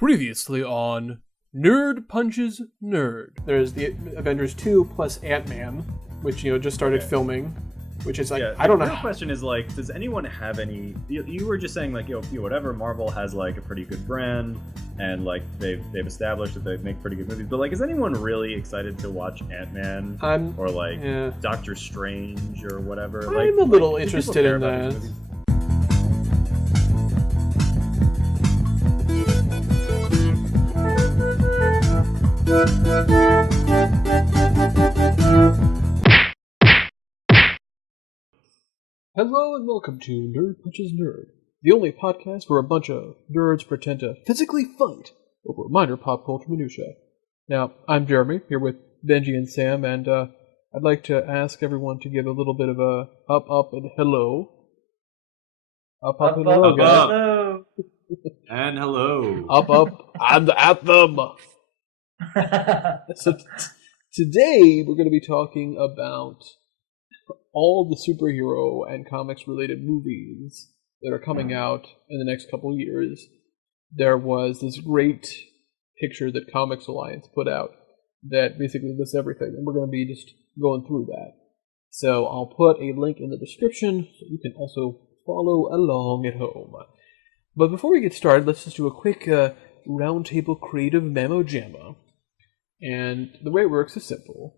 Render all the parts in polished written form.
Previously on Nerd Punches Nerd. There's the Avengers 2 plus Ant-Man, which, just started filming, which is like, I don't know. The real question is, does anyone have any... You were just saying, whatever, Marvel has, a pretty good brand, and, they've established that they make pretty good movies, but, is anyone really excited to watch Ant-Man? Or, Doctor Strange or whatever? I'm a little interested in that. Hello and welcome to Nerd Punches Nerd, the only podcast where a bunch of nerds pretend to physically fight over minor pop culture minutia. Now, I'm Jeremy, here with Benji and Sam, and I'd like to ask everyone to give a little bit of a up, and hello. Up, and hello, guys. Hello. And hello. Up, and at them. So today we're going to be talking about all the superhero and comics related movies that are coming out in the next couple years. There was this great picture that Comics Alliance put out that basically lists everything, and we're going to be just going through that. So I'll put a link in the description so you can also follow along at home. But before we get started, let's just do a quick roundtable creative memo jamma. And the way it works is simple.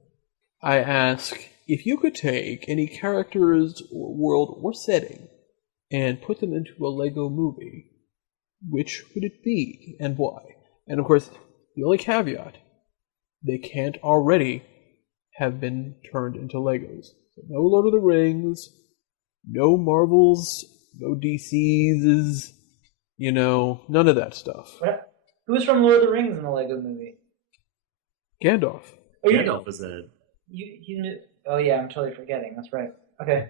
I ask, if you could take any characters or world or setting and put them into a Lego movie, which would it be and why? And of course, the only caveat, they can't already have been turned into Legos. So no Lord of the Rings, no Marvels, no DCs, none of that stuff. Who's from Lord of the Rings in the Lego movie? Gandalf. Oh, Gandalf is in it. You knew... Oh yeah, I'm totally forgetting. That's right. Okay.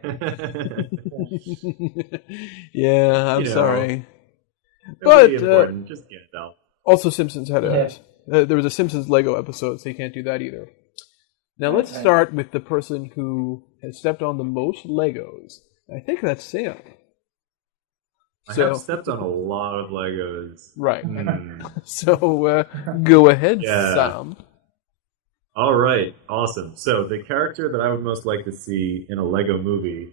Yeah, I'm sorry. But just Gandalf. Also, Simpsons had there was a Simpsons Lego episode, so you can't do that either. Now let's start with the person who has stepped on the most Legos. I think that's Sam. I have stepped on a lot of Legos. Right. So go ahead, Sam. All right, awesome. So the character that I would most like to see in a Lego movie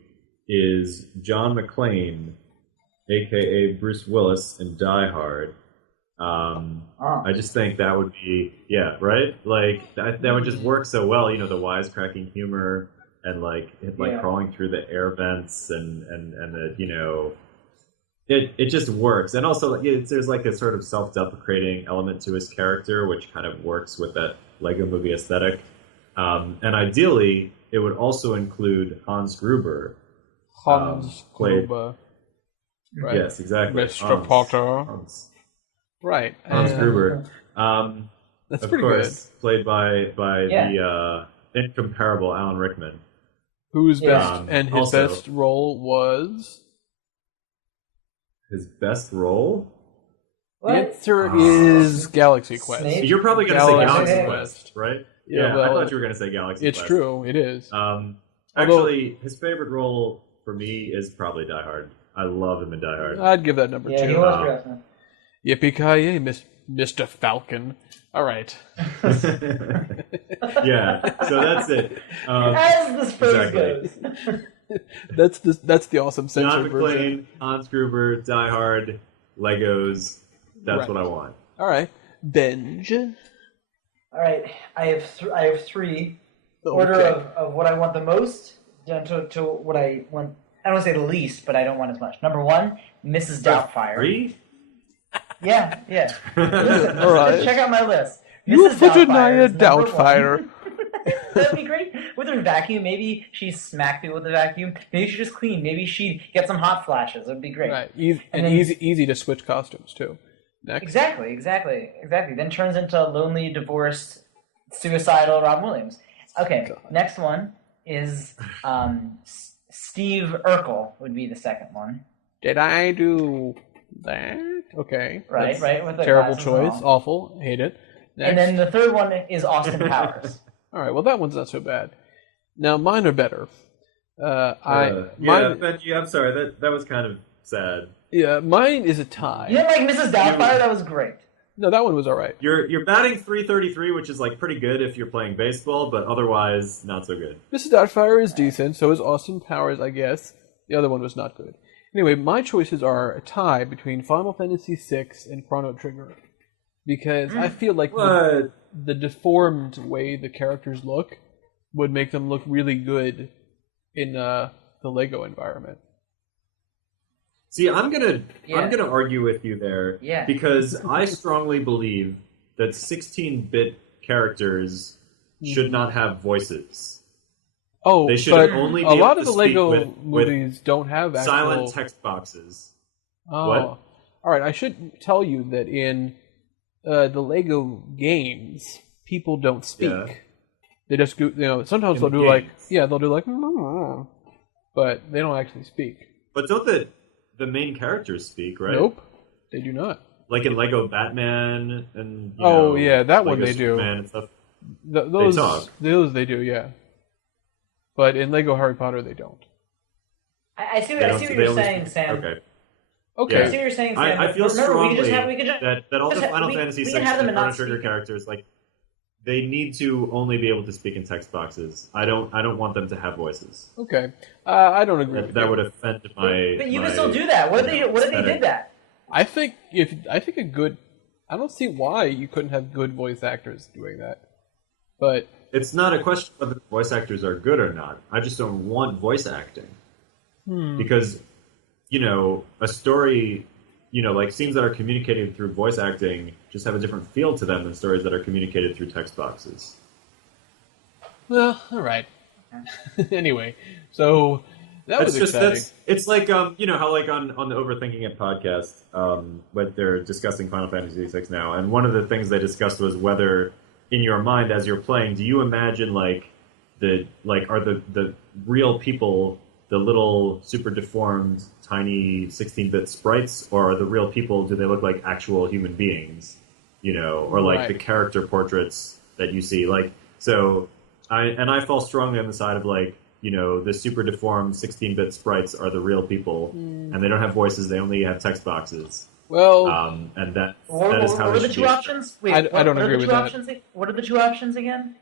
is John McClane, a.k.a. Bruce Willis in Die Hard. I just think that would be, right? That would just work so well, the wisecracking humor and crawling through the air vents and the, it just works. And also, there's a sort of self-deprecating element to his character, which kind of works with that Lego movie aesthetic. And ideally, it would also include Hans Gruber. Gruber. Right. Yes, exactly. Mr. Potter. Right. Hans Gruber. That's of pretty course, good. Played by the incomparable Alan Rickman. Whose best role was... His best role? The answer is Galaxy Quest. Snape? You're probably going to say Galaxy Quest, right? Yeah, I thought you were going to say Galaxy Quest. It's true, it is. Actually, his favorite role for me is probably Die Hard. I love him in Die Hard. I'd give that number 2. Yeah, he was great. Yippee-ki-yay, Mr. Falcon. All right. Yeah, so that's it. As this phrase goes. That's the awesome John censored McClane, version. Hans Gruber, Die Hard, Legos. That's what I want. All right, Benj. All right, I have three. Order of what I want the most down to what I want. I don't want to say the least, but I don't want as much. Number 1, Mrs. Doubtfire. 3? Yeah. Listen, all right. Check out my list. You Mrs. put Doubtfire a Doubtfire. That'd be great. With her vacuum, maybe she smacked people with the vacuum. Maybe she just cleaned. Maybe she'd get some hot flashes. It'd be great. Right, easy to switch costumes too. Next. Exactly. Then turns into lonely, divorced, suicidal Robin Williams. Okay, next one is Steve Urkel would be the second one. Did I do that? Okay. Right. With the terrible glasses choice. Awful. Hate it. Next. And then the third one is Austin Powers. All right. Well, that one's not so bad. Now mine are better. Benji, I'm sorry. That was kind of sad. Yeah, mine is a tie. You didn't like Mrs. Doubtfire? That was great. No, that one was all right. You're batting .333, which is like pretty good if you're playing baseball, but otherwise not so good. Mrs. Doubtfire is decent. So is Austin Powers, I guess. The other one was not good. Anyway, my choices are a tie between Final Fantasy VI and Chrono Trigger, because I feel like the deformed way the characters look would make them look really good in the Lego environment. See, I'm gonna argue with you there, because I strongly believe that 16-bit characters should not have voices. Oh, they should but only be a lot able of to the Lego speak movies don't have actual... silent text boxes. Oh, What? all right. I should tell you that in the Lego games, people don't speak. Yeah. They just go, sometimes In they'll the do like, games. they'll do like, but they don't actually speak. But don't the main characters speak, right? Nope, they do not. Like in Lego Batman and that one Lego they do. Superman and stuff. Those they talk. Those they do, yeah. But in Lego Harry Potter, they don't. I see what you're saying, Sam. Okay. Okay. I see what you're saying, Sam. I feel Remember, strongly that all the Final Fantasy we VI can have them and and Chrono not Trigger speak. characters, like, they need to only be able to speak in text boxes. I don't want them to have voices. Okay. I don't agree. That would offend my. But you can still do that. What if they did that? I think a good. I don't see why you couldn't have good voice actors doing that. But it's not a question whether the voice actors are good or not. I just don't want voice acting because a story. Like scenes that are communicated through voice acting just have a different feel to them than stories that are communicated through text boxes. Well, all right. Anyway, so that was exciting. It's like how like on the Overthinking It podcast, when they're discussing Final Fantasy VI now, and one of the things they discussed was whether in your mind as you're playing, do you imagine are the real people the little super deformed tiny 16-bit sprites, or are the real people, do they look like actual human beings? Or like the character portraits that you see. Like, so I fall strongly on the side of like, the super deformed 16-bit sprites are the real people, and they don't have voices, they only have text boxes. Well, and that is how What they are the should two be. options? Wait, I don't agree with that. What are the two options again?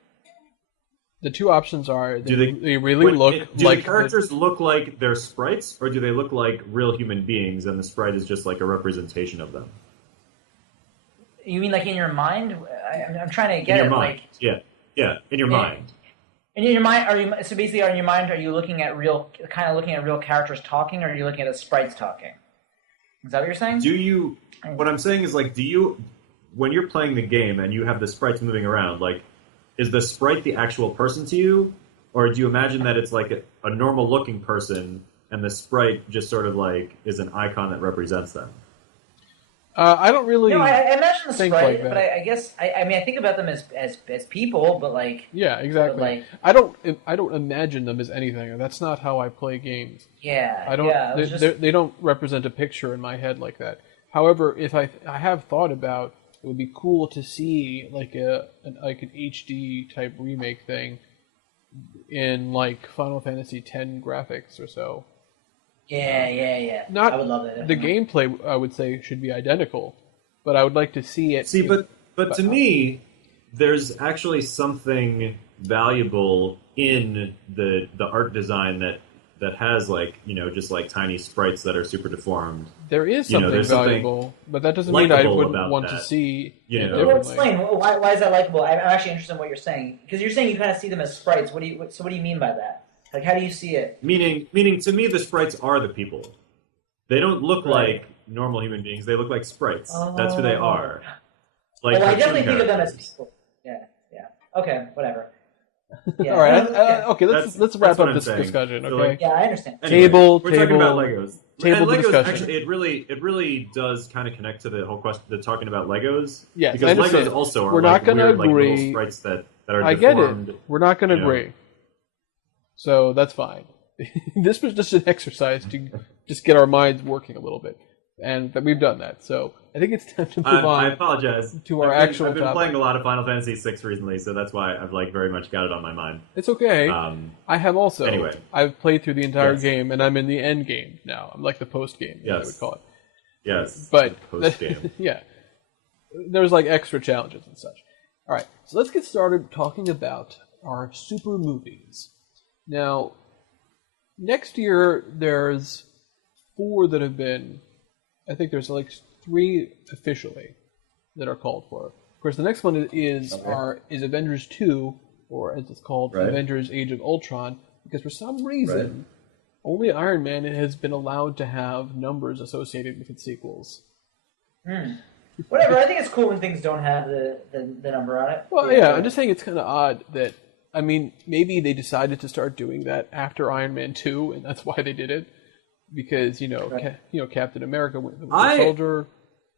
The two options are Do they really look do like the characters look like they're sprites, or do they look like real human beings and the sprite is just like a representation of them? You mean like in your mind? I'm trying to get in it. your mind. Like, in your mind. in your mind, are in your mind, are you looking at real characters talking, or are you looking at the sprites talking? Is that what you're saying? What I'm saying is like, when you're playing the game and you have the sprites moving around, like, is the sprite the actual person to you, or do you imagine that it's like a normal-looking person and the sprite just sort of like is an icon that represents them? I don't really. No, I imagine the think sprite, like that. but I guess I think about them as people, but like exactly. But like, I don't imagine them as anything. That's not how I play games. I don't. Yeah, they don't represent a picture in my head like that. However, if I have thought about, it would be cool to see like an HD type remake thing in like Final Fantasy X graphics or so. Yeah. Not I would love that. the gameplay, I would say, should be identical, but I would like to see it. See, but to me, there's actually something valuable in the art design that has like just like tiny sprites that are super deformed. There is something valuable, but that doesn't mean I wouldn't want to see it differently. Well, explain. Why is that likable? I'm actually interested in what you're saying, because you're saying you kind of see them as sprites. What do you mean by that? Like, how do you see it? Meaning, to me, the sprites are the people. They don't look like normal human beings. They look like sprites. That's who they are. Like I definitely cartoon think of them as characters. people. Yeah. Okay, whatever. Yeah. All right. Okay. Let's wrap up this saying. discussion. So, Okay. like, Yeah, I understand. Anyway, we're talking about Legos. Table and Legos, discussion. actually, it really does kind of connect to the whole question. The talking about Legos. Yes, because I understand. Legos also are We're not going to weird, agree. Like, little sprites that are I get deformed. it. We're not going to agree. So that's fine. This was just an exercise to just get our minds working a little bit, and that we've done that. So I think it's time to move on. I apologize. To our I've actual been topic. playing a lot of Final Fantasy VI recently, so that's why I've like very much got it on my mind. It's okay. I have also. Anyway. I've played through the entire game, and I'm in the end game now. I'm like the post game, as I would call it. Yes. But post game. yeah. there's like extra challenges and such. All right, so let's get started talking about our super movies. Now, next year there's 4 that have been. I think there's like 3 officially that are called for. Of course, the next one is Avengers 2, or as it's called, Avengers: Age of Ultron, because for some reason only Iron Man has been allowed to have numbers associated with its sequels. Whatever. I think it's cool when things don't have the number on it. Well, yeah, I'm just saying it's kind of odd that. I mean, maybe they decided to start doing that after Iron Man 2, and that's why they did it. Because Captain America, Winter Soldier.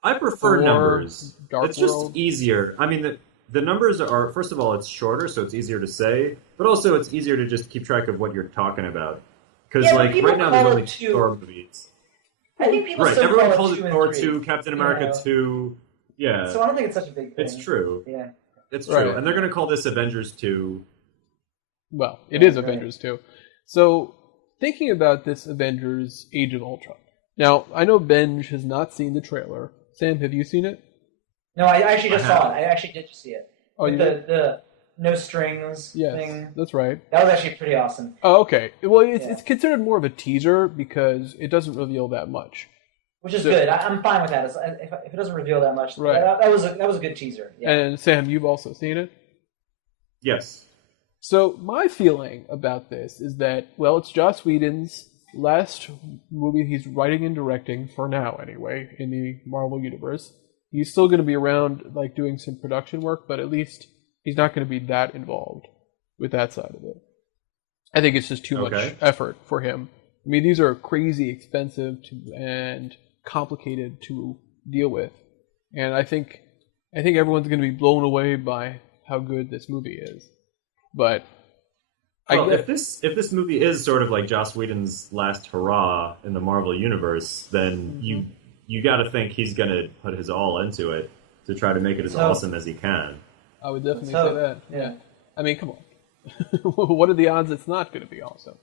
I prefer numbers. Dark it's just World. easier. I mean, the numbers are, first of all, it's shorter, so it's easier to say, but also it's easier to just keep track of what you're talking about. Because right now there's only 2 Thor movies. I think people still everyone call calls it Thor 2, Captain America 2. Yeah. So I don't think it's such a big thing. It's true. Yeah. It's true. And they're going to call this Avengers 2. Well, it is Avengers 2. So, thinking about this Avengers Age of Ultron. Now, I know Benj has not seen the trailer. Sam, have you seen it? No, I actually just saw it. I actually did just see it. Oh, you did? The no strings thing. That's right. That was actually pretty awesome. Oh, okay. Well, it's considered more of a teaser because it doesn't reveal that much. Which is good. I'm fine with that. If it doesn't reveal that much, that was a good teaser. Yeah. And Sam, you've also seen it? Yes. So my feeling about this is that, well, it's Joss Whedon's last movie he's writing and directing, for now anyway, in the Marvel Universe. He's still going to be around, like, doing some production work, but at least he's not going to be that involved with that side of it. I think it's just too much effort for him. I mean, these are crazy expensive and complicated to deal with. And I think everyone's going to be blown away by how good this movie is. But if this movie is sort of like Joss Whedon's last hurrah in the Marvel universe, then you got to think he's going to put his all into it to try to make it as awesome as he can. I would definitely say that. Yeah. I mean, come on. What are the odds it's not going to be awesome?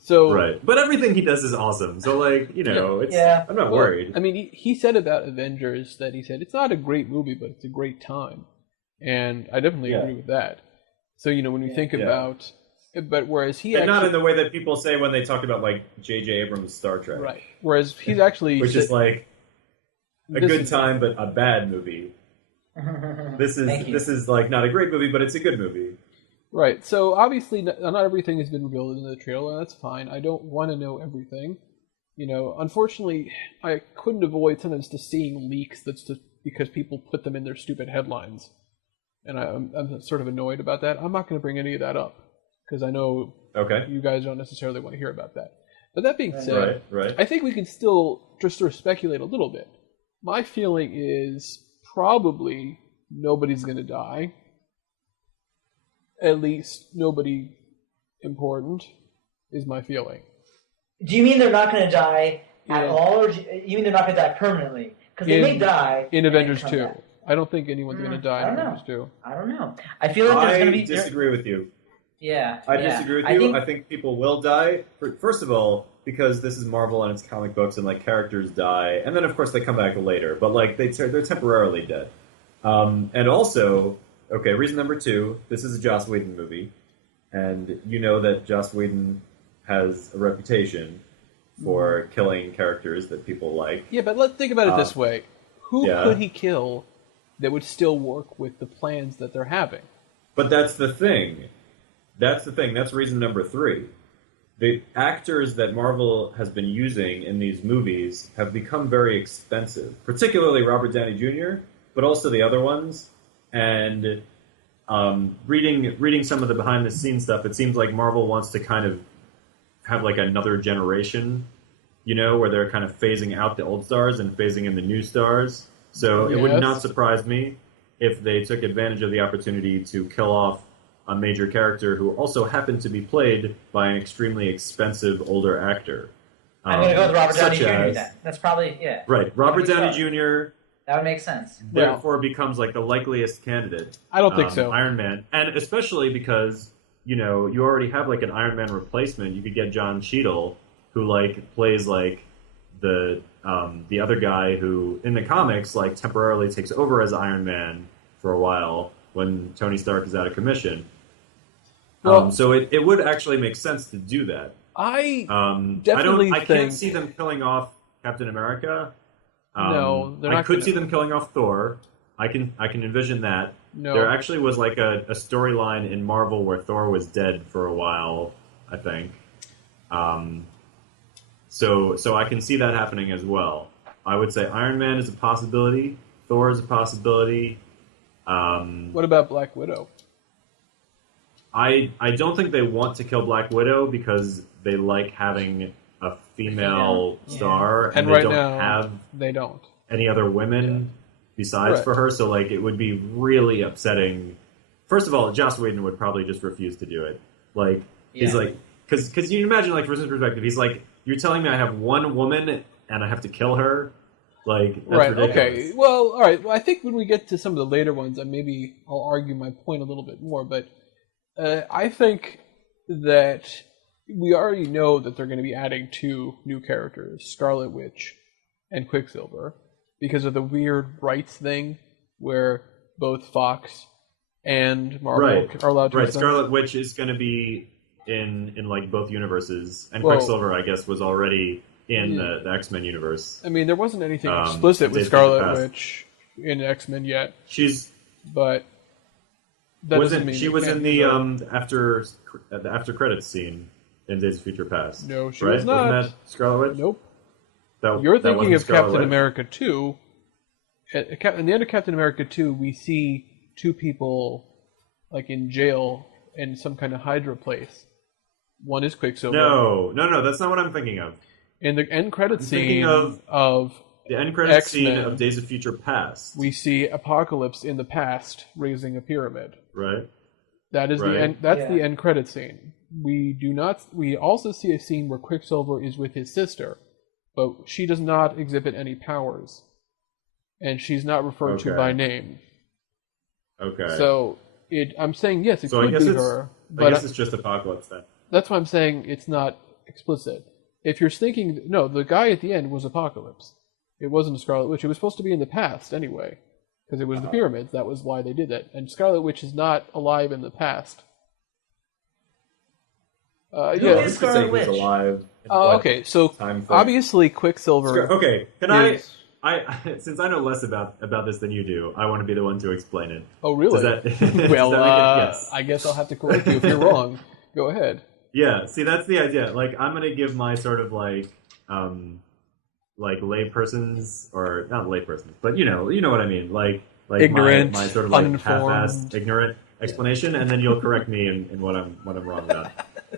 So but everything he does is awesome. So I'm not worried. I mean, he said about Avengers that he said it's not a great movie, but it's a great time, and I definitely agree with that. So, when you think about... But whereas he not in the way that people say when they talk about, like, J.J. Abrams' Star Trek. Right. Whereas he's actually... Which is, like, a good time, but a bad movie. This is, like, not a great movie, but it's a good movie. Right. So, obviously, not everything has been revealed in the trailer, and that's fine. I don't want to know everything. Unfortunately, I couldn't avoid sometimes just seeing leaks that's just because people put them in their stupid headlines. And I'm sort of annoyed about that. I'm not going to bring any of that up because I know you guys don't necessarily want to hear about that. But that being said, I think we can still just sort of speculate a little bit. My feeling is probably nobody's going to die. At least nobody important is my feeling. Do you mean they're not going to die at all, or do you mean they're not going to die permanently? Because they may die in Avengers 2. Back. I don't think anyone's going to die in Avengers 2. I don't know. I feel like there's going to be... I disagree with you. Yeah. I disagree with you. I think people will die. First of all, because this is Marvel and it's comic books and, like, characters die. And then, of course, they come back later. But, like, they're temporarily dead. And also, reason number 2, this is a Joss Whedon movie. And you know that Joss Whedon has a reputation for killing characters that people like. Yeah, but let's think about it this way. Who could he kill that would still work with the plans that they're having? But that's the thing. That's reason number 3. The actors that Marvel has been using in these movies have become very expensive, particularly Robert Downey Jr., but also the other ones. And reading some of the behind-the-scenes stuff, it seems like Marvel wants to kind of have like another generation, where they're kind of phasing out the old stars and phasing in the new stars. So it would not surprise me if they took advantage of the opportunity to kill off a major character who also happened to be played by an extremely expensive older actor. I'm going to go with Robert Downey Jr. then. That's probably, Right, Robert Downey Jr. That would make sense. Therefore becomes like the likeliest candidate. I don't think so. Iron Man. And especially because, you already have like an Iron Man replacement. You could get John Cheadle, who like plays like the other guy who in the comics like temporarily takes over as Iron Man for a while when Tony Stark is out of commission. Well, So it would actually make sense to do that. I definitely I think can't see them killing off Captain America. no, they're I not. could see them killing off Thor. I can envision that. No. There actually was like a storyline in Marvel where Thor was dead for a while, I think. So I can see that happening as well. I would say Iron Man is a possibility. Thor is a possibility. What about Black Widow? I don't think they want to kill Black Widow because they like having a female star, and right they don't now, have they don't. any other women besides Right. for her. So like it would be really upsetting. First of all, Joss Whedon would probably just refuse to do it. Like he's like because you imagine like from his perspective, he's like, you're telling me I have one woman and I have to kill her. Like that's Right. ridiculous. Okay. Well, all right. Well, I think when we get to some of the later ones, maybe I'll argue my point a little bit more. But I think that we already know that they're going to be adding 2 new characters, Scarlet Witch and Quicksilver, because of the weird rights thing where both Fox and Marvel are allowed to. Right. Scarlet Witch is going to be in like both universes, and Well, Quicksilver, I guess, was already in the X-Men universe. I mean, there wasn't anything explicit with Scarlet Witch in X-Men yet. But that doesn't mean she was in the after credits scene in Days of Future Past. No, she right? was not. Wasn't that Scarlet Witch? Nope. That You're thinking wasn't of Scarlet Captain Witch? America 2. In the end of Captain America 2, we see 2 people like in jail in some kind of Hydra place. One is Quicksilver. No, that's not what I'm thinking of. In the end credit scene of the end credit scene X-Men, of Days of Future Past, we see Apocalypse in the past raising a pyramid. right? That is the end. That's the end credit scene. We do not. We also see a scene where Quicksilver is with his sister, but she does not exhibit any powers, and she's not referred to by name. Okay. So I'm saying yes, it could be her. But I guess it's just Apocalypse then. That's why I'm saying it's not explicit. If you're thinking, no, the guy at the end was Apocalypse. It wasn't a Scarlet Witch. It was supposed to be in the past anyway, because it was the pyramids. That was why they did that. And Scarlet Witch is not alive in the past. Who is Scarlet Witch? Alive. Okay, so obviously Quicksilver. Okay, can I since I know less about this than you do, I want to be the one to explain it. Oh, really? Well, yes. I guess I'll have to correct you if you're wrong. Go ahead. Yeah, see, that's the idea. Like, I'm gonna give my sort of like laypersons, or not laypersons, but you know what I mean. Like ignorant, my sort of like uninformed, half-assed, ignorant explanation, and then you'll correct me in what I'm wrong about.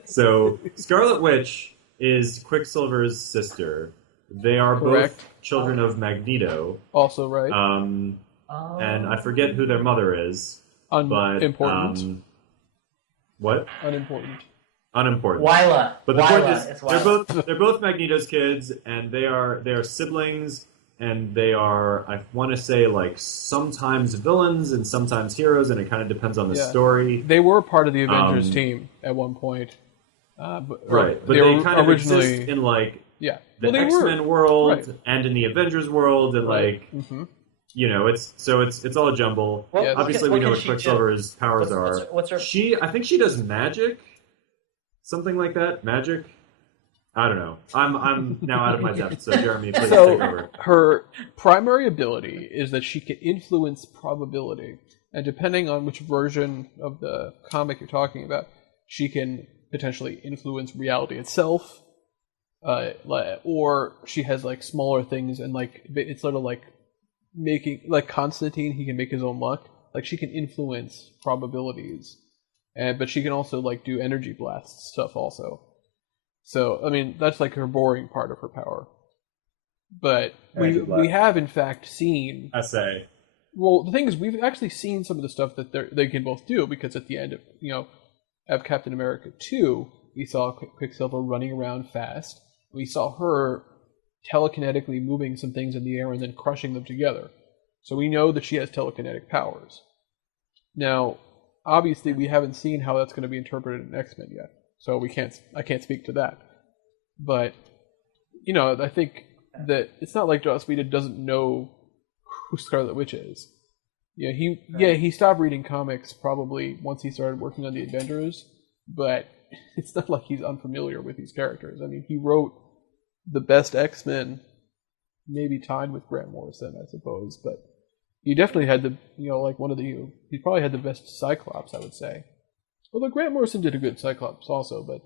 So, Scarlet Witch is Quicksilver's sister. They are both children of Magneto. Also right. And I forget who their mother is. Unimportant. What? Unimportant. Wyla. But the point is, they're both Magneto's kids, and they are siblings, and they are, I want to say, like sometimes villains and sometimes heroes, and it kind of depends on the story. They were part of the Avengers team at one point. But they kind of exist in like the X-Men world and in the Avengers world, and it's all a jumble. Well, obviously, we know what Quicksilver's powers are. What's her? I think she does magic, something like that. Magic. I don't know. I'm now out of my depth. So Jeremy, please take over. Her primary ability is that she can influence probability, and depending on which version of the comic you're talking about, she can potentially influence reality itself. Or she has like smaller things, and like it's sort of like making, like Constantine, he can make his own luck. Like she can influence probabilities, but she can also like do energy blast stuff also. So I mean that's like her boring part of her power. But we have in fact seen. I say. Well, the thing is, we've actually seen some of the stuff that they can both do, because at the end of Captain America 2, we saw Quicksilver running around fast. We saw her telekinetically moving some things in the air and then crushing them together. So we know that she has telekinetic powers. Now, obviously, we haven't seen how that's going to be interpreted in X-Men yet, so I can't speak to that. But I think that it's not like Joss Whedon doesn't know who Scarlet Witch is. He stopped reading comics probably once he started working on the Avengers, but it's not like he's unfamiliar with these characters. I mean, he wrote the best X-Men, maybe tied with Grant Morrison, I suppose, but he definitely had he probably had the best Cyclops, I would say. Although Grant Morrison did a good Cyclops also, but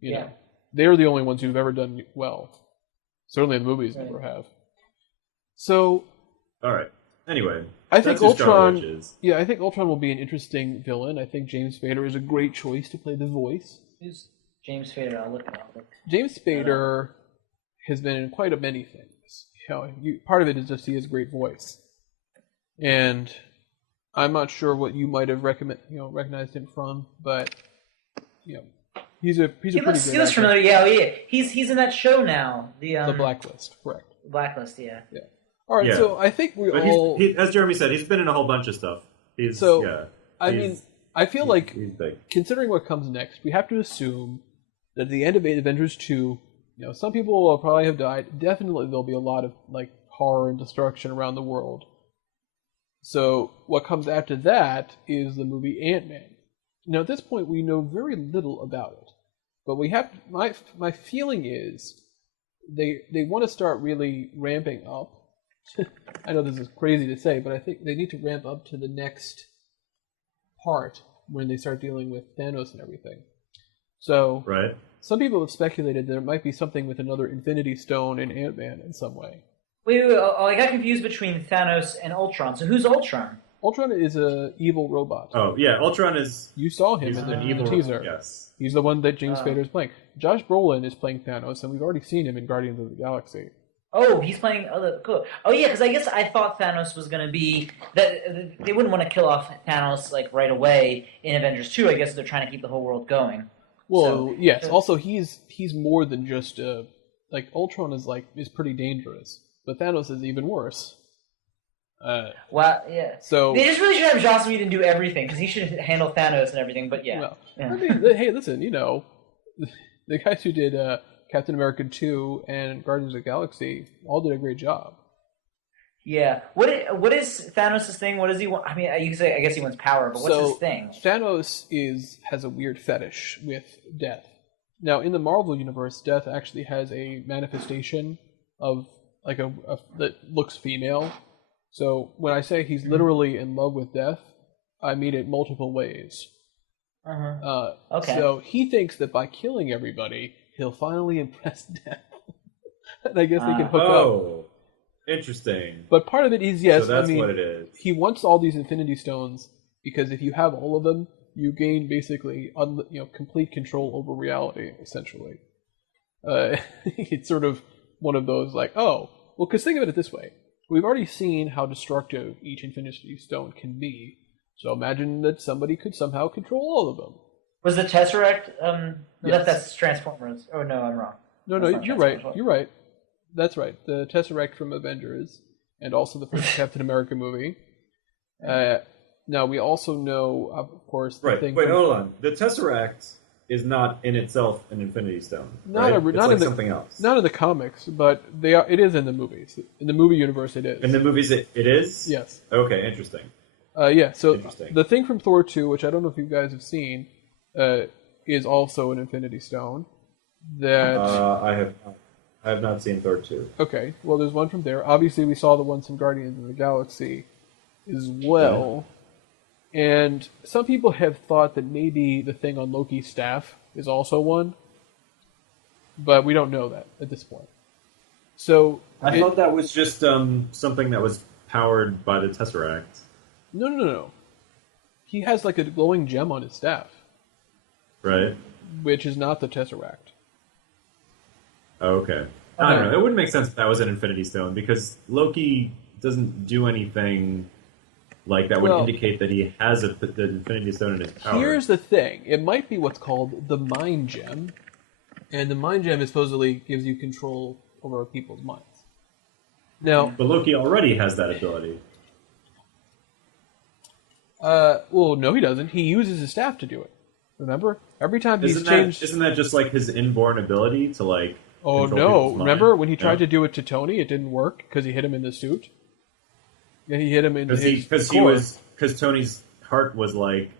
you know, they're the only ones who've ever done well. Certainly the movies never have. So, all right. Anyway, I think Ultron. Yeah, I think Ultron will be an interesting villain. I think James Spader is a great choice to play the voice. Who's James Spader? I'll look it up. James Spader has been in quite a many things. Part of it is just he has a great voice, and I'm not sure what you might have recognized him from, but he's a pretty good actor. He looks familiar. Yeah. He's in that show now. The Blacklist, correct? Blacklist, yeah. All right, so I think as Jeremy said, he's been in a whole bunch of stuff. I feel like, considering what comes next, we have to assume that at the end of Avengers 2, some people will probably have died. Definitely there'll be a lot of horror and destruction around the world. So what comes after that is the movie Ant-Man. Now at this point we know very little about it, but we have my feeling is they want to start really ramping up. I know this is crazy to say, but I think they need to ramp up to the next part when they start dealing with Thanos and everything. So, some people have speculated there might be something with another Infinity Stone in Ant-Man in some way. Wait, I got confused between Thanos and Ultron. So who's Ultron? Ultron is an evil robot. Oh, yeah, Ultron is... You saw him in the teaser. Yes. He's the one that James Spader is playing. Josh Brolin is playing Thanos, and we've already seen him in Guardians of the Galaxy. Oh, he's playing other... Cool. Oh, yeah, because I guess I thought Thanos was going to be... that they wouldn't want to kill off Thanos right away in Avengers 2. I guess they're trying to keep the whole world going. Well, yes. Also, he's more than just... Ultron is pretty dangerous. But Thanos is even worse. Yeah. So they just really should have Joss Whedon do everything, because he should handle Thanos and everything, but yeah. Well, I mean, hey, listen, the guys who did Captain America 2 and Guardians of the Galaxy all did a great job. Yeah. What is Thanos' thing? What does he want? I mean, you can say, I guess he wants power, but what's his thing? Thanos has a weird fetish with death. Now, in the Marvel universe, death actually has a manifestation of that looks female. So when I say he's literally in love with death, I mean it multiple ways. Okay. So he thinks that by killing everybody, he'll finally impress death. And I guess they can hook up. Oh, interesting. But part of it is, yes, so that's what it is. He wants all these Infinity Stones because if you have all of them, you gain basically complete control over reality, essentially. It's sort of one of those because think of it this way. We've already seen how destructive each Infinity Stone can be. So imagine that somebody could somehow control all of them. Was the Tesseract... Yes. That's Transformers. Oh, no, I'm wrong. No, you're right. You're right. That's right. The Tesseract from Avengers, and also the first Captain America movie. Now, we also know, of course... Hold on. The Tesseract is not in itself an Infinity Stone. Something else. Not in the comics, but it is in the movies. In the movie universe, it is. In the movies, it is? Yes. Okay, interesting. So the thing from Thor 2, which I don't know if you guys have seen, is also an Infinity Stone. That I have not seen Thor 2. Okay, well, there's one from there. Obviously, we saw the ones from Guardians of the Galaxy as well. And some people have thought that maybe the thing on Loki's staff is also one, but we don't know that at this point. So I thought that was just something that was powered by the Tesseract. No. He has a glowing gem on his staff. Right. Which is not the Tesseract. Okay. I don't know. It wouldn't make sense if that was an Infinity Stone, because Loki doesn't do anything that would indicate that he has the Infinity Stone in his power. Here's the thing. It might be what's called the Mind Gem. And the Mind Gem supposedly gives you control over people's minds. Now, but Loki already has that ability. Well, no, he doesn't. He uses his staff to do it. Remember? Every time he's changed... Isn't that just his inborn ability to Oh control no! people's Remember mind. when he tried to do it to Tony? It didn't work because he hit him in the suit. Yeah, he hit him in Because Tony's heart was like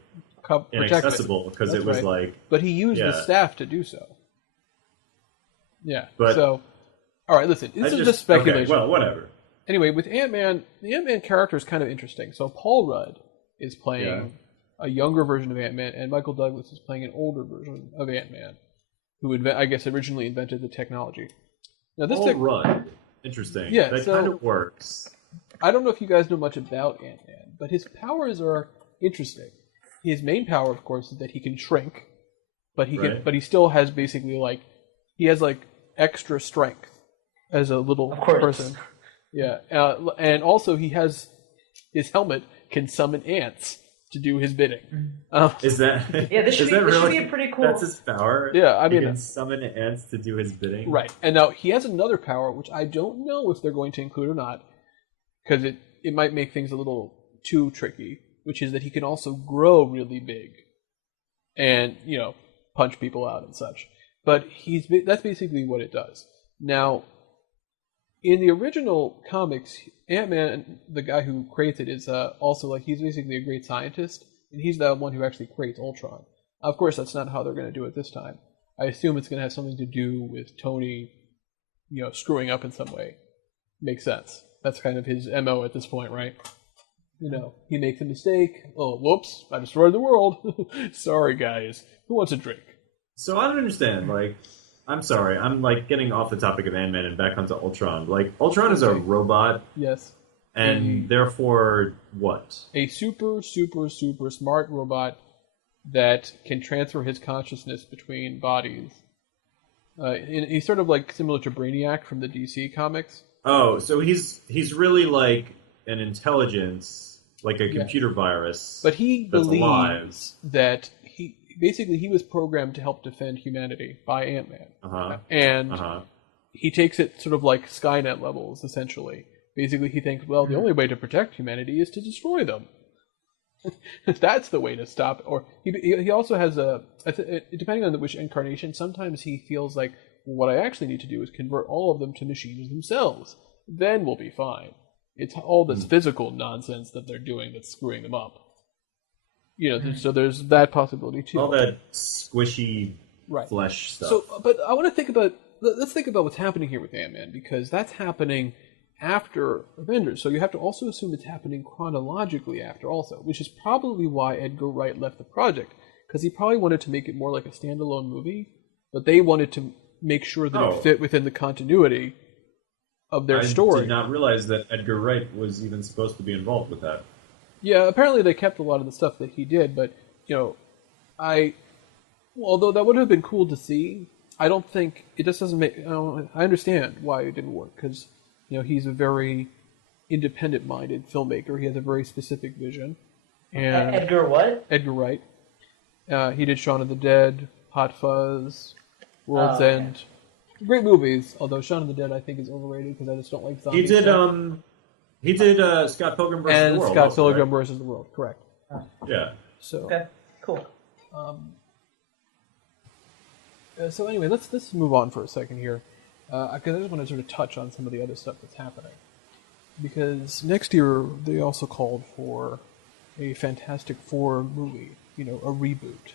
inaccessible because it was like. But he used the staff to do so. Yeah. But so, all right. Listen, this is just speculation. Okay, well, whatever. Anyway, with Ant-Man, the Ant-Man character is kind of interesting. So Paul Rudd is playing a younger version of Ant-Man, and Michael Douglas is playing an older version of Ant-Man, who I guess originally invented the technology. Now this Paul Rudd, interesting. Yeah, that so, kind of works. I don't know if you guys know much about Ant-Man, but his powers are interesting. His main power, of course, is that he can shrink, but he still has basically he has extra strength as a little person. Yeah, and also he has his helmet can summon ants to do his bidding. Is that this should be a pretty cool. That's his power. Yeah, I mean, he can summon ants to do his bidding. Right, and now he has another power which I don't know if they're going to include or not, because it might make things a little too tricky. Which is that he can also grow really big, and punch people out and such. But that's basically what it does. Now, in the original comics, Ant-Man, the guy who creates it, is also he's basically a great scientist, and he's the one who actually creates Ultron. Of course, that's not how they're going to do it this time. I assume it's going to have something to do with Tony, screwing up in some way. Makes sense. That's kind of his MO at this point, right? He makes a mistake. Oh, whoops! I destroyed the world. Sorry, guys. Who wants a drink? So I don't understand. I'm sorry. I'm getting off the topic of Ant-Man and back onto Ultron. Ultron is a robot. Yes. And therefore, what? A super, super, super smart robot that can transfer his consciousness between bodies. He's sort of similar to Brainiac from the DC comics. Oh, so he's really an intelligence, like a computer virus. But he believes alive. that he was programmed to help defend humanity by Ant-Man. And he takes it sort of like Skynet levels, essentially. Basically, he thinks, well, the only way to protect humanity is to destroy them. That's the way to stop. Or he also has depending on which incarnation, sometimes he feels like, well, what I actually need to do is convert all of them to machines themselves. Then we'll be fine. It's all this physical nonsense that they're doing that's screwing them up. So there's that possibility too. All that squishy flesh stuff. So, but I want to let's think about what's happening here with Ant-Man, because that's happening after Avengers. So you have to also assume it's happening chronologically after also, which is probably why Edgar Wright left the project, because he probably wanted to make it more like a standalone movie, but they wanted to make sure that it fit within the continuity of their story. I did not realize that Edgar Wright was even supposed to be involved with that. Yeah, apparently they kept a lot of the stuff that he did, but although that would have been cool to see, I don't think it just doesn't make. I understand why it didn't work, because he's a very independent-minded filmmaker. He has a very specific vision. And Edgar what? Edgar Wright. He did Shaun of the Dead, Hot Fuzz, World's End. Great movies, although Shaun of the Dead I think is overrated because I just don't like zombies. He did Scott Pilgrim vs. the World. And Scott Pilgrim vs. the World, correct. Yeah. So okay, cool. So anyway, let's move on for a second here, because I just want to sort of touch on some of the other stuff that's happening. Because next year they also called for a Fantastic Four movie, a reboot.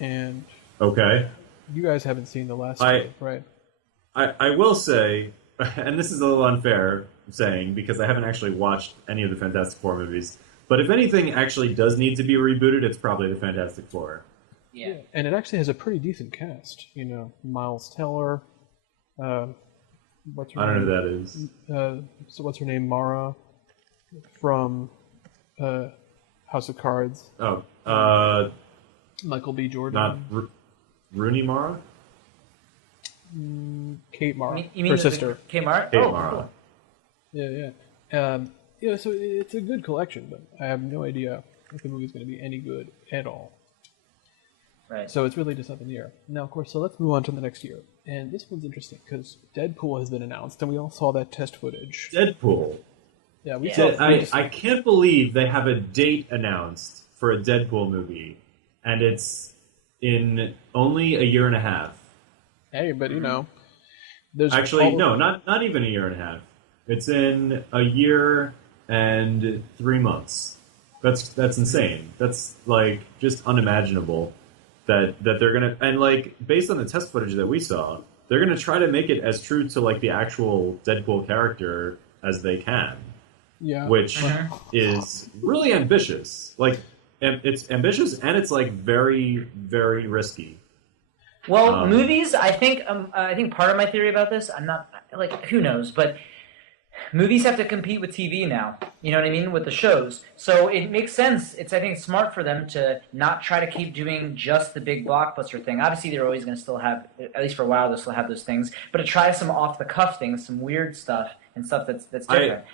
And you guys haven't seen the last one, right? I will say, and this is a little unfair saying because I haven't actually watched any of the Fantastic Four movies, but if anything actually does need to be rebooted, it's probably the Fantastic Four. Yeah. And it actually has a pretty decent cast. Miles Teller. What's her name? I don't know who that is. So what's her name? Mara from House of Cards. Oh, Michael B. Jordan. Not Rooney Mara? Kate Mara. You mean her sister. Kate Mara? Kate Mara. Cool. Yeah. So it's a good collection, but I have no idea if the movie's going to be any good at all. Right. So it's really just up in the air. Now, of course, so let's move on to the next year. And this one's interesting because Deadpool has been announced, and we all saw that test footage. Deadpool? Yeah, we saw. saw. I can't believe they have a date announced for a Deadpool movie, and it's in only a year and a half. Hey, but there's Actually, no, not even a year and a half. It's in a year and 3 months. That's insane. That's like just unimaginable that they're gonna, and like based on the test footage that we saw, they're gonna try to make it as true to like the actual Deadpool character as they can. Yeah. Which is really ambitious. Like it's ambitious and it's like very, very risky. Well, movies. I think part of my theory about this. I'm not like who knows, but movies have to compete with TV now. You know what I mean, with the shows. So it makes sense. I think it's smart for them to not try to keep doing just the big blockbuster thing. Obviously, they're always going to still have, at least for a while, they'll still have those things. But to try some off the cuff things, some weird stuff and stuff that's different.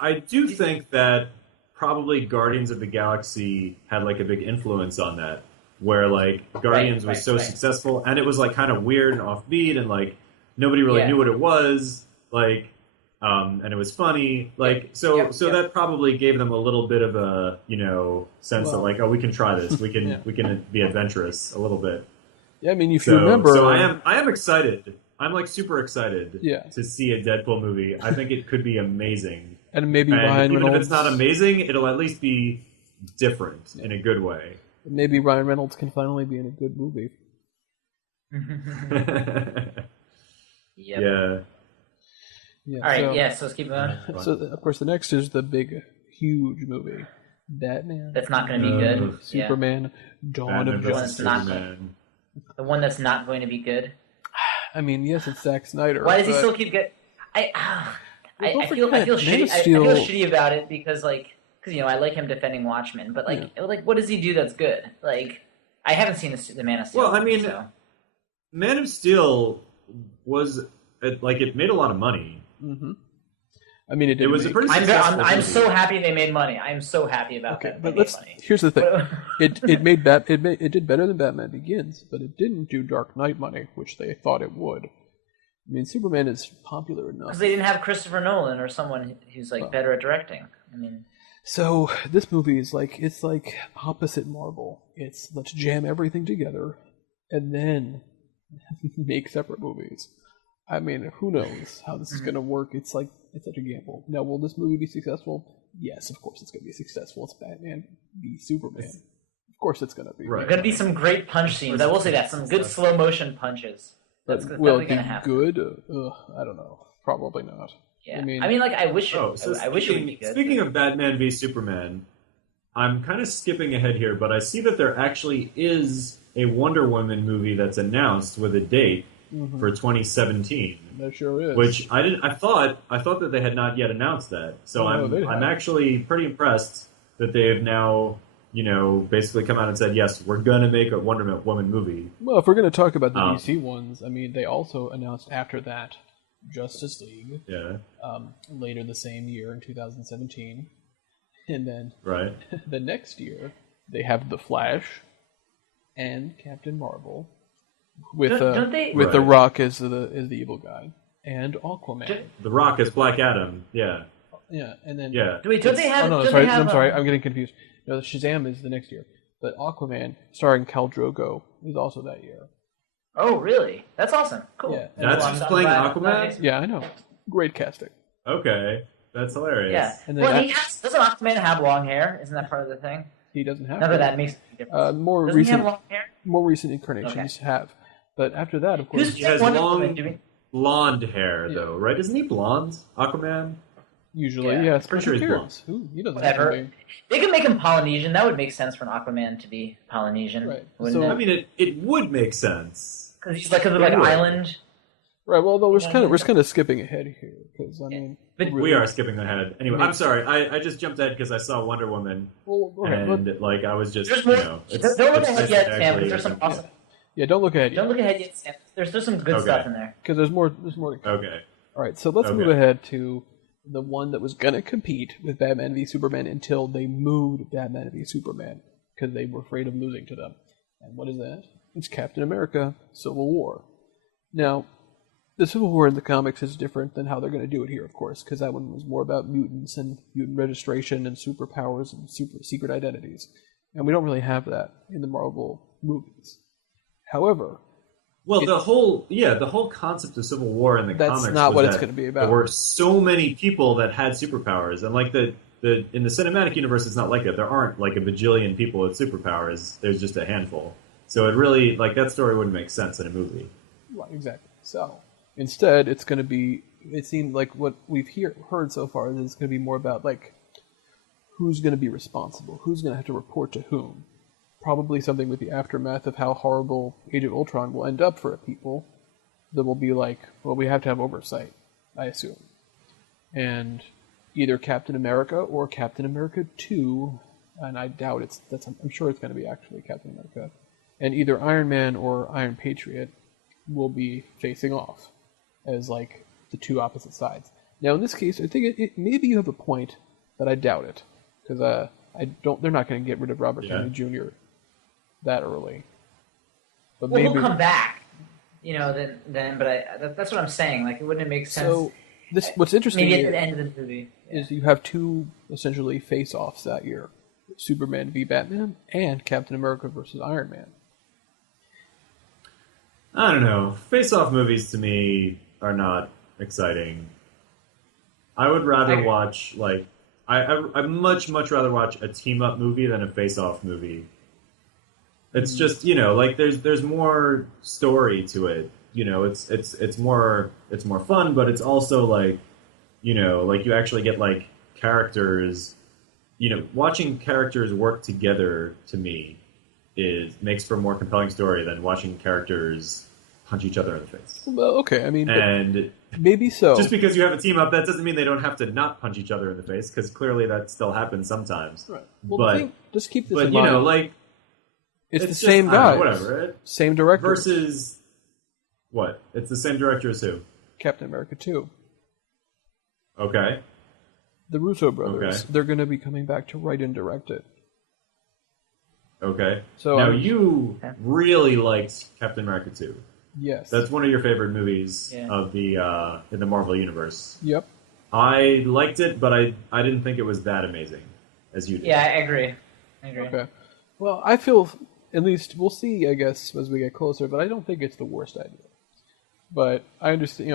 I do think that probably Guardians of the Galaxy had like a big influence on that, where like Guardians was so successful and it was like kind of weird and offbeat and like nobody really knew what it was, like, and it was funny, like that probably gave them a little bit of a sense that like, oh, we can try this, we can be adventurous a little bit. Yeah, I mean, if you remember, so I am excited. I'm like super excited to see a Deadpool movie. I think it could be amazing. And maybe Ryan Reynolds, even if it's not amazing, it'll at least be different in a good way. Maybe Ryan Reynolds can finally be in a good movie. Yeah. All right, so let's keep going. So, of course, the next is the big, huge movie, Batman. That's not going to be good. Superman, Dawn of Justice. Superman. The one that's not going to be good. I mean, yes, it's Zack Snyder. Why does he still keep getting? I feel shitty. I feel shitty about it because I like him defending Watchmen, but what does he do that's good? Like, I haven't seen the Man of Steel. Well, I mean, Man of Steel was it made a lot of money. Mm-hmm. I mean, it was a pretty successful I'm so happy they made money. I'm so happy about that. But here's the thing: it did better than Batman Begins, but it didn't do Dark Knight money, which they thought it would. I mean, Superman is popular enough because they didn't have Christopher Nolan or someone who's better at directing. I mean, so this movie is it's like opposite Marvel. It's let's jam everything together and then make separate movies. I mean, who knows how this is going to work? It's such a gamble. Now, will this movie be successful? Yes, of course it's going to be successful. It's Batman v Superman. Of course it's going to be. Right. There's going to be some great punch scenes. I will say that. Some good slow motion punches. That's will it be good? I don't know. Probably not. Yeah. I wish it would be good. Speaking of Batman v Superman, I'm kind of skipping ahead here, but I see that there actually is a Wonder Woman movie that's announced with a date. Mm-hmm. For 2017. There sure is. Which I thought that they had not yet announced that. So I'm actually pretty impressed that they have now, basically come out and said, yes, we're gonna make a Wonder Woman movie. Well, if we're gonna talk about the DC ones, I mean, they also announced after that Justice League. Yeah. Later the same year in 2017, and then the next year they have The Flash and Captain Marvel. With The Rock as the evil guy and Aquaman. The Rock is Black Adam. Yeah. Yeah, and then Wait, don't they have? Oh no, sorry, I'm sorry, I'm getting confused. No, Shazam is the next year, but Aquaman, starring Khal Drogo, is also that year. Oh, really? That's awesome. Cool. Yeah, that's who's playing Aquaman. Yeah, I know. Great casting. Okay, that's hilarious. Yeah. And then doesn't Aquaman have long hair? Isn't that part of the thing? He doesn't have. None of that makes a difference. More recent incarnations have. But after that, of course, he has long blonde hair, though, right? Isn't he blonde, Aquaman? Usually, yeah. Pretty sure he's blonde. He doesn't. Whatever. They could make him Polynesian. That would make sense for an Aquaman to be Polynesian. Right. So, I mean, it would make sense because he's like island. Right. Well, though we're kind of skipping ahead here because we are skipping ahead. Anyway, I'm sorry. I just jumped ahead because I saw Wonder Woman, and I was just don't look ahead yet, Sam. Because there's some awesome. Yeah, don't look ahead yet. Don't look ahead yet, Sam. There's some good stuff in there. Because there's more to come. Okay. All right, so let's move ahead to the one that was going to compete with Batman v Superman until they moved Batman v Superman because they were afraid of losing to them. And what is that? It's Captain America: Civil War. Now, the Civil War in the comics is different than how they're going to do it here, of course, because that one was more about mutants and mutant registration and superpowers and super secret identities. And we don't really have that in the Marvel movies. However, Well, the whole concept of Civil War in the That's comics not was what that it's going to be there about. were so many people that had superpowers, and like the in the cinematic universe, it's not like that. There aren't like a bajillion people with superpowers. There's just a handful. So it really like that story wouldn't make sense in a movie. Right, exactly. So instead, it's going to be. It seemed like what we've heard so far is it's going to be more about like who's going to be responsible, who's going to have to report to whom. Probably something with the aftermath of how horrible Age of Ultron will end up for people. That will be like, well, we have to have oversight, I assume, and either Captain America or Captain America 2, and I doubt I'm sure it's going to be actually Captain America, and either Iron Man or Iron Patriot will be facing off as like the two opposite sides. Now, in this case, I think maybe you have a point, but I doubt it because they're not going to get rid of Robert Downey Jr. that early. But well, maybe he'll come back, but that's what I'm saying. Like, it wouldn't make sense. So what's interesting maybe at the end of the movie is you have two essentially face-offs that year: Superman v Batman and Captain America versus Iron Man. I don't know. Face-off movies to me are not exciting. I would rather watch like I'd much rather watch a team-up movie than a face-off movie. It's just like there's more story to it. It's more fun, but it's also like like you actually get like characters. Watching characters work together to me makes for a more compelling story than watching characters punch each other in the face. Well, okay, I mean, and maybe so. Just because you have a team up, that doesn't mean they don't have to not punch each other in the face, because clearly that still happens sometimes. Right. Well, just keep this in mind. But like it's the same guy, whatever. Same director versus what? It's the same director as who? Captain America 2. Okay. The Russo brothers. Okay. They're going to be coming back to write and direct it. Okay. So now you really liked Captain America 2. Yes. That's one of your favorite movies of the in the Marvel universe. Yep. I liked it, but I didn't think it was that amazing as you did. Yeah, I agree. Okay. Well, I feel at least we'll see. I guess as we get closer, but I don't think it's the worst idea. But I understand.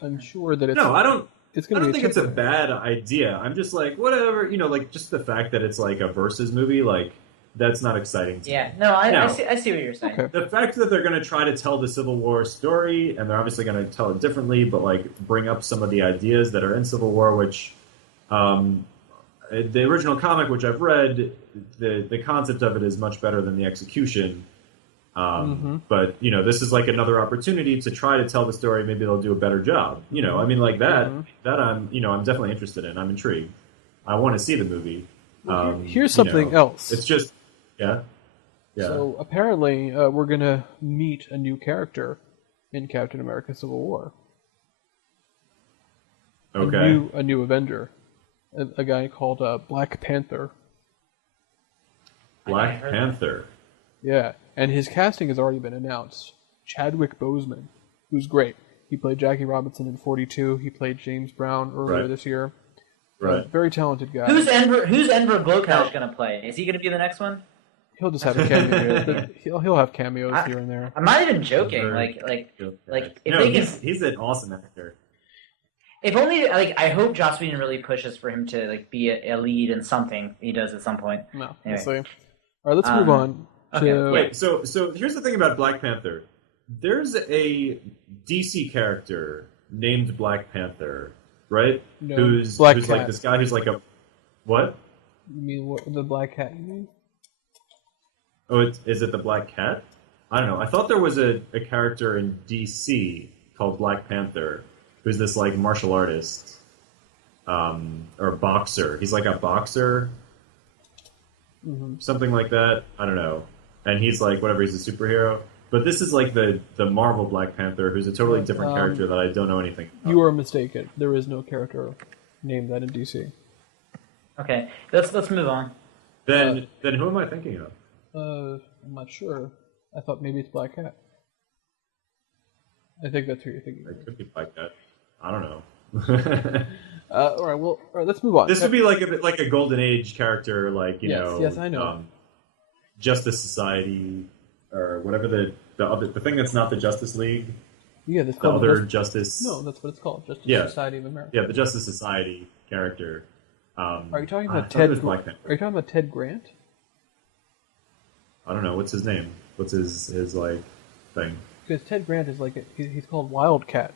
I'm sure that it's. No, I don't. It's going I to don't be. think it's a bad idea. I'm just like whatever. Like just the fact that it's like a versus movie, like. That's not exciting to me. Yeah, no, I see what you're saying. Okay. The fact that they're going to try to tell the Civil War story, and they're obviously going to tell it differently, but like bring up some of the ideas that are in Civil War, which the original comic, which I've read, the concept of it is much better than the execution. But this is like another opportunity to try to tell the story. Maybe they'll do a better job. I mean, like that. That I'm definitely interested in. I'm intrigued. I want to see the movie. Here's something else. It's just. Yeah. So apparently, we're gonna meet a new character in Captain America: Civil War. Okay. A new Avenger, a guy called Black Panther. Black Panther. Yeah, and his casting has already been announced. Chadwick Boseman, who's great. He played Jackie Robinson in 42. He played James Brown earlier this year. Right. Very talented guy. Who's Enver Blowcouch going to play? Is he going to be in the next one? He'll just have a cameo. He'll have cameos here and there. I'm not even joking. Like if he's an awesome actor. If only I hope Joss Whedon really pushes for him to be a lead in something he does at some point. No, anyway. All right, let's move on. Wait, so here's the thing about Black Panther. There's a DC character named Black Panther, right? No, who's Black like Cat. this guy who's like a what? You mean the Black Cat? You mean? Oh, is it the Black Cat? I don't know. I thought there was a character in DC called Black Panther, who's this like martial artist, or boxer. He's like a boxer, something like that. I don't know. And he's like whatever. He's a superhero. But this is like the Marvel Black Panther, who's a totally different character that I don't know anything about. You are mistaken. There is no character named that in DC. Okay, let's move on. Then who am I thinking of? I'm not sure. I thought maybe it's Black Cat. I think that's who you're thinking of. It could be Black Cat. I don't know. All right, let's move on. This would be like a Golden Age character, like you yes, know. Yes, I know. Justice Society. or whatever the thing that's not the Justice League, Yeah, that's the called other Justice. No, that's what it's called. Justice Yeah. Society of America. Yeah, the Justice Society character. Are you talking I about thought it Ted? was Are Black Panther. you talking about Ted Grant? I don't know what's his name. What's his like thing? Because Ted Grant is like he's called Wildcat.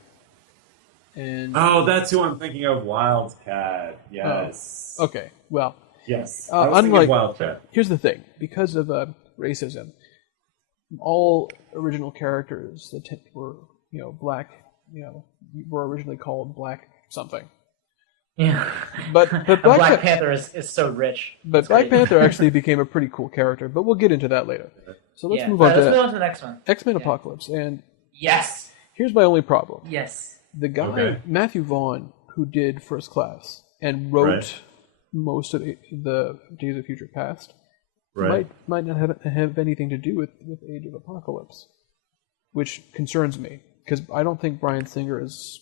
And Oh, that's who I'm thinking of. Wildcat. Yes. okay, well, Yes. I was thinking unlike Wildcat. here's the thing: because of racism, all original characters that were black, were originally called Black something. Yeah. But Black Panther is so rich. But It's Black great. Panther actually became a pretty cool character. But we'll get into that later. So let's Yeah. move on Let's move to on to the next one. X-Men Yeah. Apocalypse. And Yes. here's my only problem. Yes. The guy, Okay. Matthew Vaughn, who did First Class and wrote Right. most of the Days of Future Past, Right. might not have anything to do with Age of Apocalypse, which concerns me because I don't think Bryan Singer is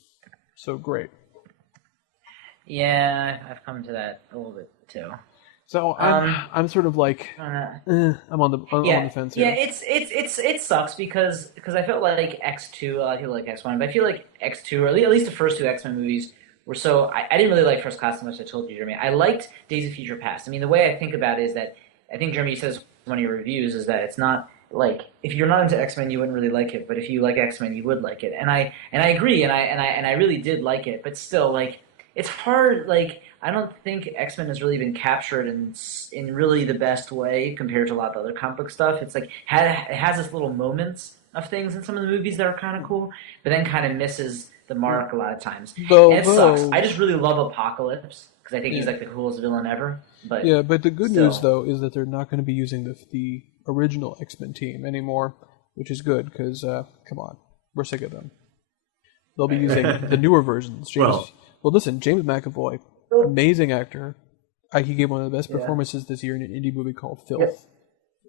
so great. Yeah, I've come to that a little bit too. So I'm sort of like I'm on the fence here. Yeah, it sucks because I felt like X2, a lot of people like X1, but I feel like X2, or at least the first two X-Men movies, were so... I didn't really like First Class so much, I told you, Jeremy. I liked Days of Future Past. I mean, the way I think about it is that, I think Jeremy says in one of your reviews, is that it's not... Like, if you're not into X-Men, you wouldn't really like it, but if you like X-Men, you would like it. And I agree, and I really did like it, but still, like, it's hard, like... I don't think X-Men has really been captured in really the best way compared to a lot of other comic book stuff. It's like it has its little moments of things in some of the movies that are kind of cool, but then kind of misses the mark a lot of times. And it sucks. I just really love Apocalypse because I think he's like the coolest villain ever. But but the good news though is that they're not going to be using the original X-Men team anymore, which is good because come on, we're sick of them. They'll be using the newer versions. Well, listen, James McAvoy. Amazing actor. He gave one of the best performances this year in an indie movie called Filth. Yep.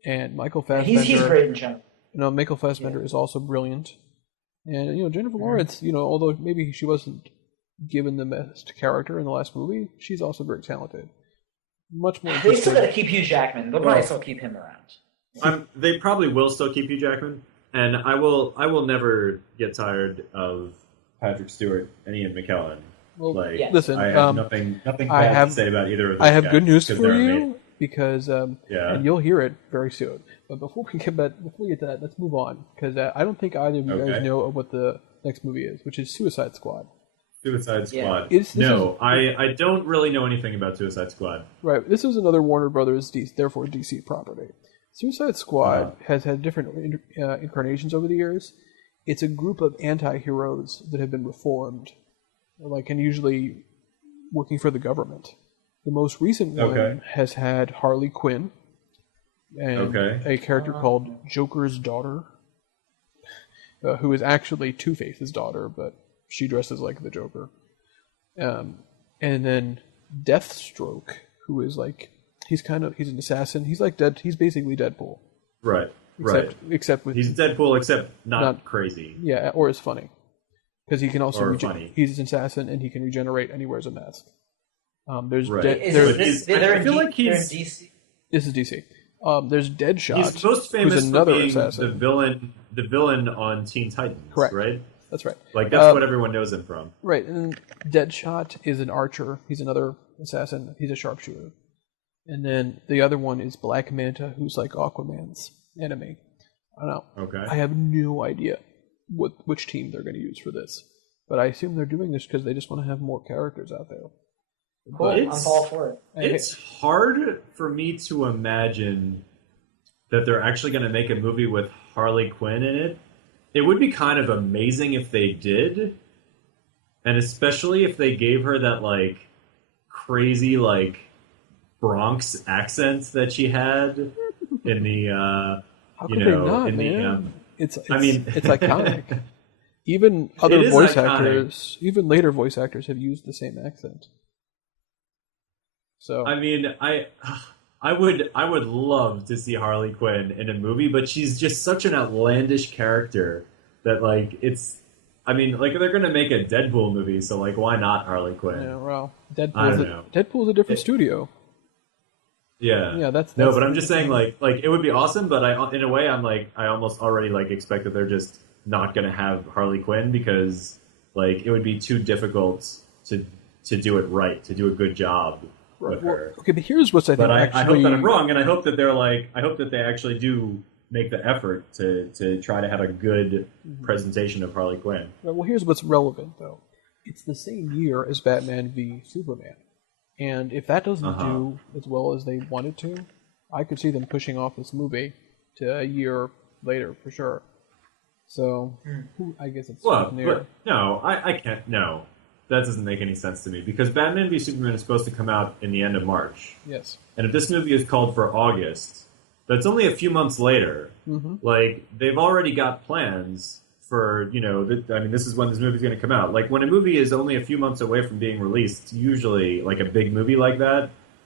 And Michael Fassbender. He's great in Jump. Michael Fassbender is also brilliant. And Jennifer Lawrence, although maybe she wasn't given the best character in the last movie, she's also very talented. Much more. They still got to keep Hugh Jackman. They'll probably still keep him around. They probably will still keep Hugh Jackman, and I will never get tired of Patrick Stewart and Ian McKellen. Well, listen, I have nothing bad to say about either of them. I have good news for you because and yeah. you'll hear it very soon. But before we get to that, let's move on because I don't think either of you guys know what the next movie is, which is Suicide Squad. Suicide Squad. Yeah. I don't really know anything about Suicide Squad. Right. This is another Warner Brothers, therefore DC property. Suicide Squad has had different incarnations over the years. It's a group of anti-heroes that have been reformed, and usually working for the government. The most recent one has had Harley Quinn and a character called Joker's daughter, who is actually Two-Face's daughter, but she dresses like the Joker. And then Deathstroke, who is he's an assassin. He's he's basically Deadpool. Right. Except with he's Deadpool, except not crazy. Yeah, or is funny. Because he can also he's an assassin and he can regenerate and he wears a mask. There's I feel like he's DC. This is DC. There's Deadshot. He's most famous who's another for being assassin. the villain on Teen Titans, correct? Right. That's right. That's what everyone knows him from. Right, and Deadshot is an archer. He's another assassin. He's a sharpshooter. And then the other one is Black Manta, who's like Aquaman's enemy. I don't know. Okay. I have no idea which team they're going to use for this, but I assume they're doing this because they just want to have more characters out there. Cool. I'm all for it. It's hard for me to imagine that they're actually going to make a movie with Harley Quinn in it. It would be kind of amazing if they did, and especially if they gave her that crazy Bronx accent that she had in the How could they not, in man? the it's iconic. Even other voice actors, even later voice actors, have used the same accent. So I mean, I would love to see Harley Quinn in a movie, but she's just such an outlandish character that it's. I mean, they're going to make a Deadpool movie, so why not Harley Quinn? Yeah, well, Deadpool's a different studio. Yeah. Yeah, that's No, but I'm just saying, like it would be awesome, but in a way, I'm like, I almost already like expect that they're just not going to have Harley Quinn because like it would be too difficult to do it right, to do a good job with her. Okay, but here's what's I think But I actually. hope that I'm wrong, and I hope that I hope that they actually do make the effort to try to have a good presentation of Harley Quinn. Well, here's what's relevant though. It's the same year as Batman v Superman, and if that doesn't do as well as they wanted to, I could see them pushing off this movie to a year later for sure. So, I guess it's near. But no, I can't. No, that doesn't make any sense to me because Batman v Superman is supposed to come out in the end of March. Yes. And if this movie is called for August, that's only a few months later. Like they've already got plans for I mean, this is when this movie's going to come out. Like when a movie is only a few months away from being released, usually like a big movie like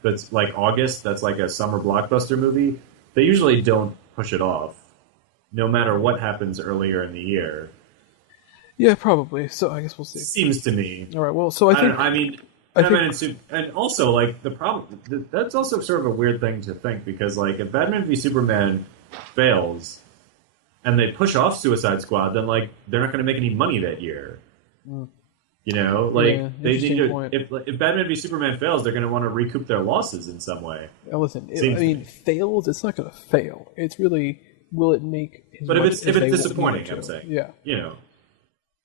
that's like August, that's like a summer blockbuster movie. They usually don't push it off, no matter what happens earlier in the year. Yeah, probably. So I guess we'll see. Seems to me. All right. Well, so I think. And also like the problem that's also sort of a weird thing to think because like if Batman v Superman fails and they push off Suicide Squad, then like they're not going to make any money that year. You know, like they need to. If Batman v Superman fails, they're going to want to recoup their losses in some way. Now listen, fails. It's not going to fail. It's really will it make? But if it's disappointing, I'm saying,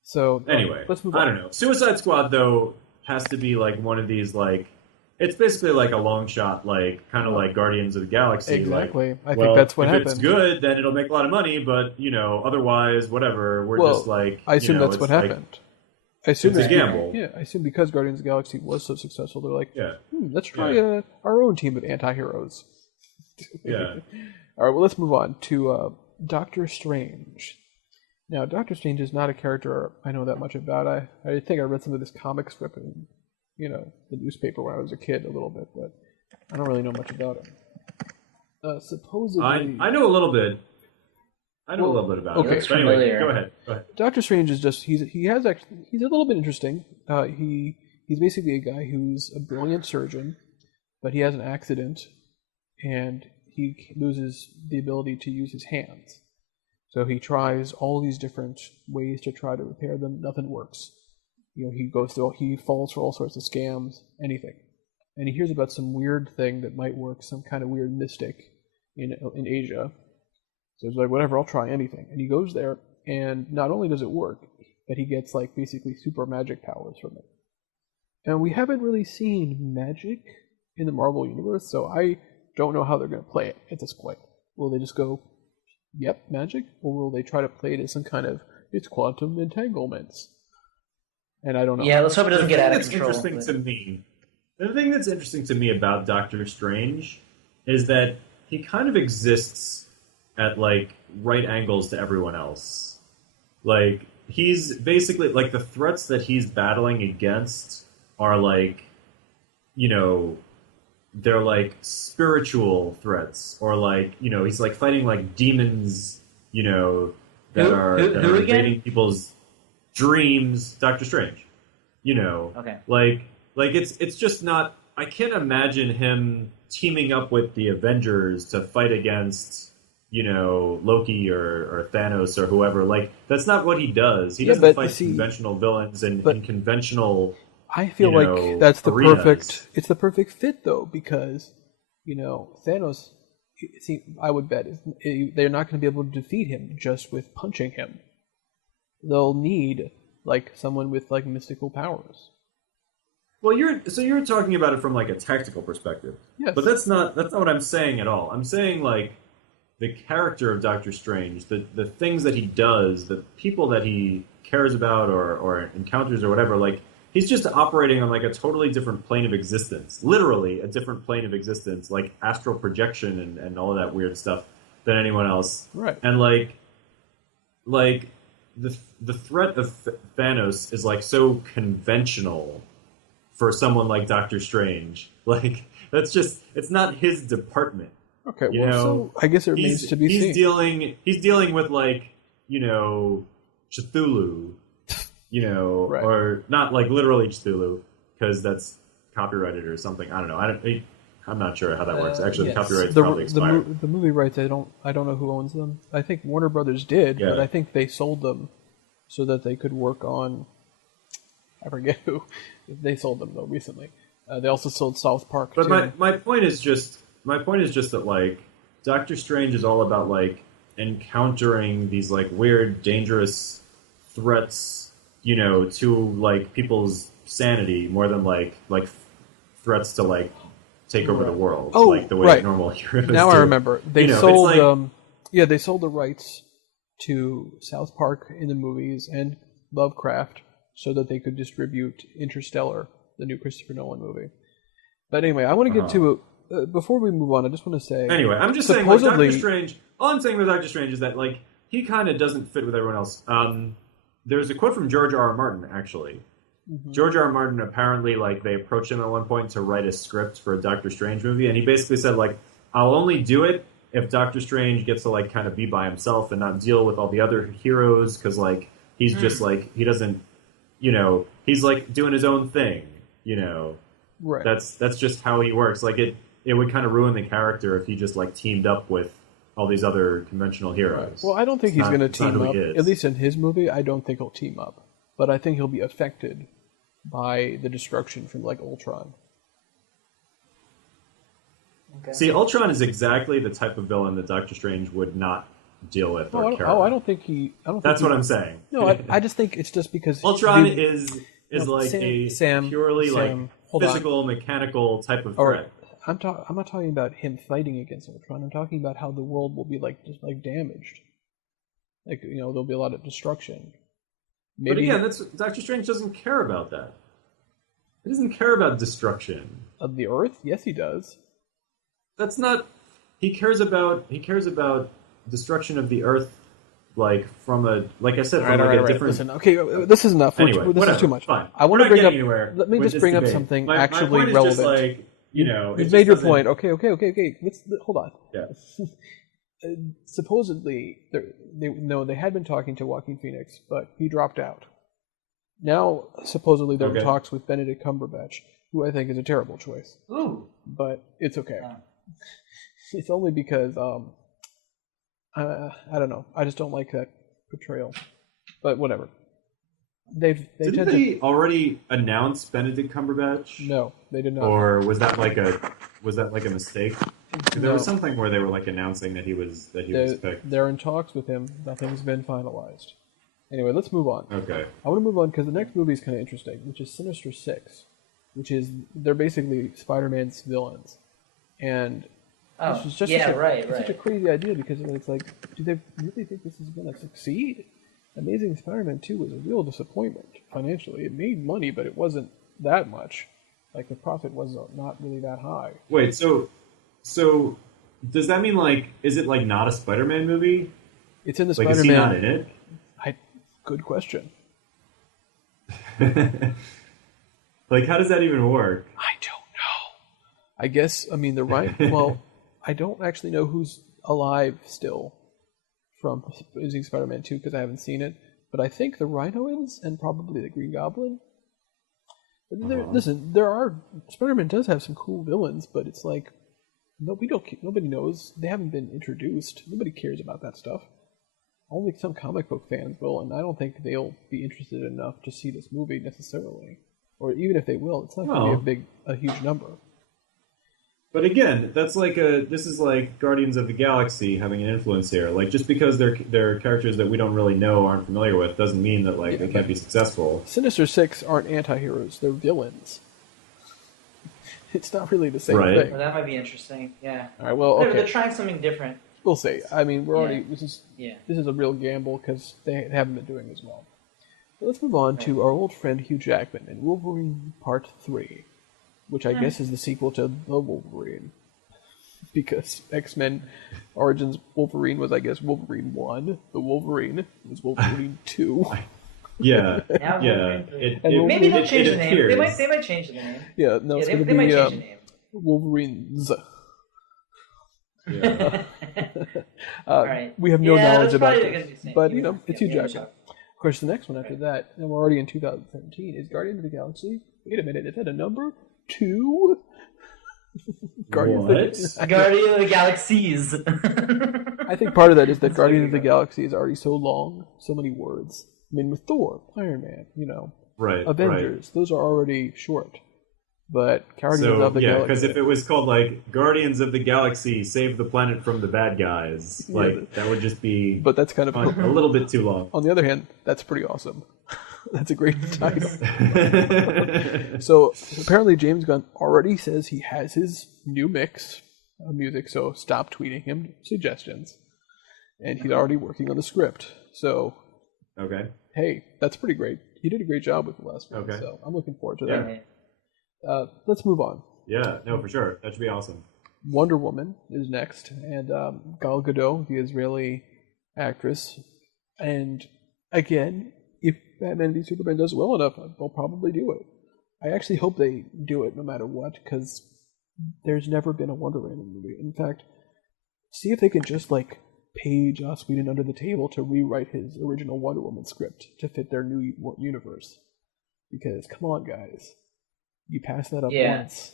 So anyway, let's move on. I don't know. Suicide Squad though has to be like one of these like. It's basically like a long shot, like kind of like Guardians of the Galaxy. Exactly. Like, I think that's what happened. If it's good, then it'll make a lot of money. But otherwise, whatever. We're just like. I assume that's what happened. I assume it's a gamble. Yeah, I assume because Guardians of the Galaxy was so successful, they're like, let's try our own team of anti-heroes. Yeah. All right. Well, let's move on to Doctor Strange. Now, Doctor Strange is not a character I know that much about. I think I read some of this comic strip in, the newspaper when I was a kid a little bit, but I don't really know much about him. Supposedly... I know a little bit. I know a little bit about it. Okay. But anyway, go ahead. Doctor Strange is just... He's a little bit interesting. He's basically a guy who's a brilliant surgeon, but he has an accident, and he loses the ability to use his hands. So he tries all these different ways to try to repair them. Nothing works. He falls for all sorts of scams, anything. And he hears about some weird thing that might work, some kind of weird mystic in Asia. So he's like, whatever, I'll try anything. And he goes there, and not only does it work, but he gets like basically super magic powers from it. And we haven't really seen magic in the Marvel Universe, so I don't know how they're going to play it at this point. Will they just go, yep, magic? Or will they try to play it as some kind of, it's quantum entanglements? And I don't know. Yeah, let's hope it doesn't get out of control. The thing that's interesting to me about Doctor Strange is that he kind of exists at like right angles to everyone else. Like he's basically like the threats that he's battling against are like, they're like spiritual threats, or like he's like fighting like demons, that are invading people's dreams. Doctor Strange, Okay. like it's just not. I can't imagine him teaming up with the Avengers to fight against Loki or Thanos or whoever. Like that's not what he does. He doesn't fight conventional villains in conventional. I feel like that's the arenas. perfect. It's the perfect fit though, because Thanos. I would bet they're not going to be able to defeat him just with punching him. They'll need like someone with like mystical powers. Well, you're talking about it from like a tactical perspective. Yes. But that's not what I'm saying at all. I'm saying like the character of Doctor Strange, the things that he does, the people that he cares about or encounters or whatever, like he's just operating on like a totally different plane of existence. Literally a different plane of existence, like astral projection and all of that weird stuff than anyone else. Right. And like the threat of Thanos is like so conventional for someone like Doctor Strange. Like that's just it's not his department. Okay, so I guess it remains to be seen. He's dealing with like, Cthulhu, right. Or not like literally Cthulhu because that's copyrighted or something. I don't know. I'm not sure how that works. Actually, yes. the copyright's the, probably expired. the movie rights, I don't know who owns them. I think Warner Brothers did, Yeah. but I think they sold them so that they could work on. I forget who. They sold them though recently. They also sold South Park. But too. my point is just that like Doctor Strange is all about like encountering these like weird, dangerous threats, you know, to like people's sanity more than like threats to like take over the world, like the way normal heroes Now do. I remember. They sold they sold the rights to South Park in the movies and Lovecraft so that they could distribute Interstellar, the new Christopher Nolan movie. But anyway, I want to get to before we move on, I just want to say... Anyway, I'm just saying, like, Doctor Strange... All I'm saying with Doctor Strange is that, like, he kind of doesn't fit with everyone else. There's a quote from George R. R. Martin, actually. Mm-hmm. George R. R. Martin, apparently, like, they approached him at one point to write a script for a Doctor Strange movie, and he basically said, like, I'll only do it if Doctor Strange gets to, like, kind of be by himself and not deal with all the other heroes, because, like, he's just, like, he doesn't, you know, he's, like, doing his own thing, you know. Right. That's just how he works. Like, it would kind of ruin the character if he just like teamed up with all these other conventional heroes. Right. Well, I don't think he's going to team up. At least in his movie, I don't think he'll team up. But I think he'll be affected by the destruction from like Ultron. Okay. See, Ultron is exactly the type of villain that Doctor Strange would not deal with or care about. I don't think he... That's what I'm saying. No, I just think it's just because... Ultron is like a purely like physical, mechanical type of threat. I'm not talking about him fighting against Ultron. I'm talking about how the world will be like just like damaged. Like, you know, there'll be a lot of destruction. Maybe, but again, Doctor Strange doesn't care about that. He doesn't care about destruction of the Earth. Yes, he does. That's not. He cares about destruction of the Earth, like from a like I said, from a different. Listen, okay, this is enough. Anyway, this is too much. Fine. I want to bring up. Anywhere Let me just bring up something actually my point relevant. Is just like, you know, you've made your point. Okay. Hold on. Yeah. Supposedly, they had been talking to Joaquin Phoenix, but he dropped out. Now, supposedly, they're in talks with Benedict Cumberbatch, who I think is a terrible choice. Ooh. But it's okay. It's only because I don't know. I just don't like that portrayal. But whatever. Didn't they already announce Benedict Cumberbatch? No, they did not. Or was that like a mistake? There was something where they were like announcing that he was picked. They're in talks with him. Nothing's been finalized. Anyway, let's move on. Okay. I want to move on because the next movie is kind of interesting, which is Sinister Six, which is they're basically Spider-Man's villains, and it's just such a crazy idea because it's like, do they really think this is going to succeed? Amazing Spider-Man 2 was a real disappointment financially. It made money, but it wasn't that much. Like the profit was not really that high. Wait, so does that mean like is it like not a Spider-Man movie? It's in the like, Spider-Man. Is he not in it? Good question. Like, how does that even work? I don't know. I guess they're right. Well, I don't actually know who's alive still from Amazing Spider-Man 2 because I haven't seen it. But I think the Rhino is, and probably the Green Goblin. Listen, Spider-Man does have some cool villains, but it's like nobody knows. They haven't been introduced. Nobody cares about that stuff. Only some comic book fans will, and I don't think they'll be interested enough to see this movie necessarily. Or even if they will, it's not going to be a huge number. But again, this is like Guardians of the Galaxy having an influence here. Like, just because they're characters that we don't really know, aren't familiar with, doesn't mean that they can't be successful. Sinister Six aren't anti-heroes; they're villains. It's not really the same thing. Well, that might be interesting. Yeah. All right. Well, okay. They're trying something different. We'll see. We're already. This is a real gamble because they haven't been doing as well. So let's move on to our old friend Hugh Jackman in Wolverine Part 3, which I guess is the sequel to The Wolverine, because X-Men Origins Wolverine was, I guess, Wolverine 1. The Wolverine was Wolverine 2. Yeah. Maybe they'll change the name. They might change the name. Yeah. No, it's going to be might change the name. Wolverines. Yeah. Right. We have no knowledge about this, but it's Hugh Jackman. Of course, the next one after that, and we're already in 2017, is Guardians of the Galaxy. Wait a minute, is that a number 2? Guardians. What? Guardian of the Galaxies. I think part of that is that Guardians of the Galaxy is already so long, so many words. I mean, with Thor, Iron Man, Right. Avengers, those are already short. But Guardians of the Galaxy. Because if it was called like Guardians of the Galaxy, Save the Planet from the Bad Guys, that would just be. But that's kind of a little bit too long. On the other hand, that's pretty awesome. That's a great title. So apparently James Gunn already says he has his new mix of music. So stop tweeting him suggestions, and he's already working on the script. So okay, hey, that's pretty great. He did a great job with the last one. Okay. So I'm looking forward to Yeah. that. Let's move on. Yeah, no, for sure. That should be awesome. Wonder Woman is next, and Gal Gadot, the Israeli actress. And again, if Batman v Superman does well enough, they'll probably do it. I actually hope they do it no matter what, because there's never been a Wonder Woman movie. In fact, see if they can just pay Joss Whedon under the table to rewrite his original Wonder Woman script to fit their new universe. Because come on, guys. You pass that up once.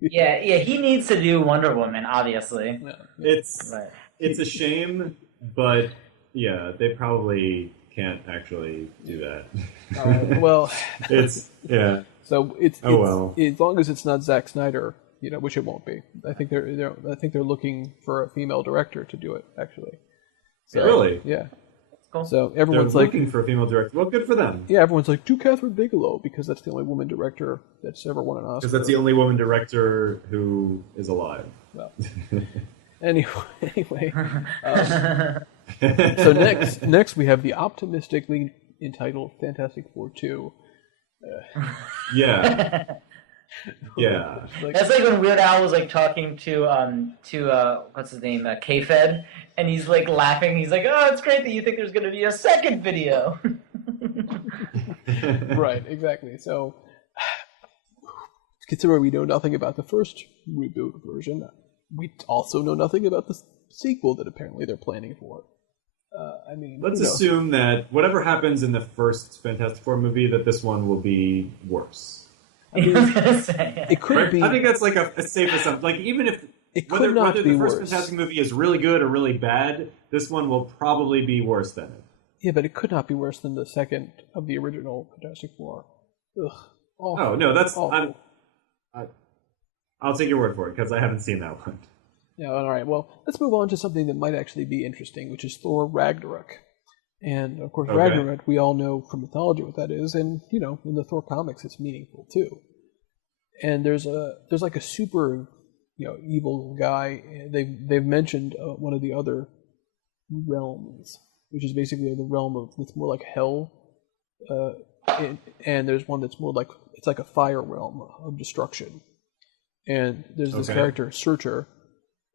yeah, he needs to do Wonder Woman, obviously. Yeah. It's a shame, but yeah, they probably can't actually do that. Well, it's yeah. So it's well. As long as it's not Zack Snyder, which it won't be. I think they're looking for a female director to do it. Actually, so, really, yeah. Cool. So everyone's they're looking for a female director. Well, good for them. Yeah, everyone's like, do Catherine Bigelow because that's the only woman director that's ever won an Oscar. Because that's the only woman director who is alive. Well, anyway. So next we have the optimistically entitled Fantastic Four 2. Yeah. Yeah. That's like when Weird Al was talking to what's his name, K-Fed, and he's laughing. He's like, "Oh, it's great that you think there's going to be a second video." Right, exactly. So, considering we know nothing about the first reboot version, we also know nothing about the sequel that apparently they're planning for. Let's assume that whatever happens in the first Fantastic Four movie, that this one will be worse. It could be. I think that's a safe assumption. Even if whether the first Fantastic movie is really good or really bad, this one will probably be worse than it. Yeah, but it could not be worse than the second of the original Fantastic Four. Ugh. Awful. Oh no, that's awful. I'll take your word for it because I haven't seen that one. Yeah, all right. Well, let's move on to something that might actually be interesting, which is Thor Ragnarok. And of course, Ragnarok, we all know from mythology what that is, and in the Thor comics, it's meaningful too. And there's a super, evil guy. They've mentioned one of the other realms, which is basically the realm that's more like hell. And there's one that's more it's like a fire realm of destruction. And there's this character, Searcher,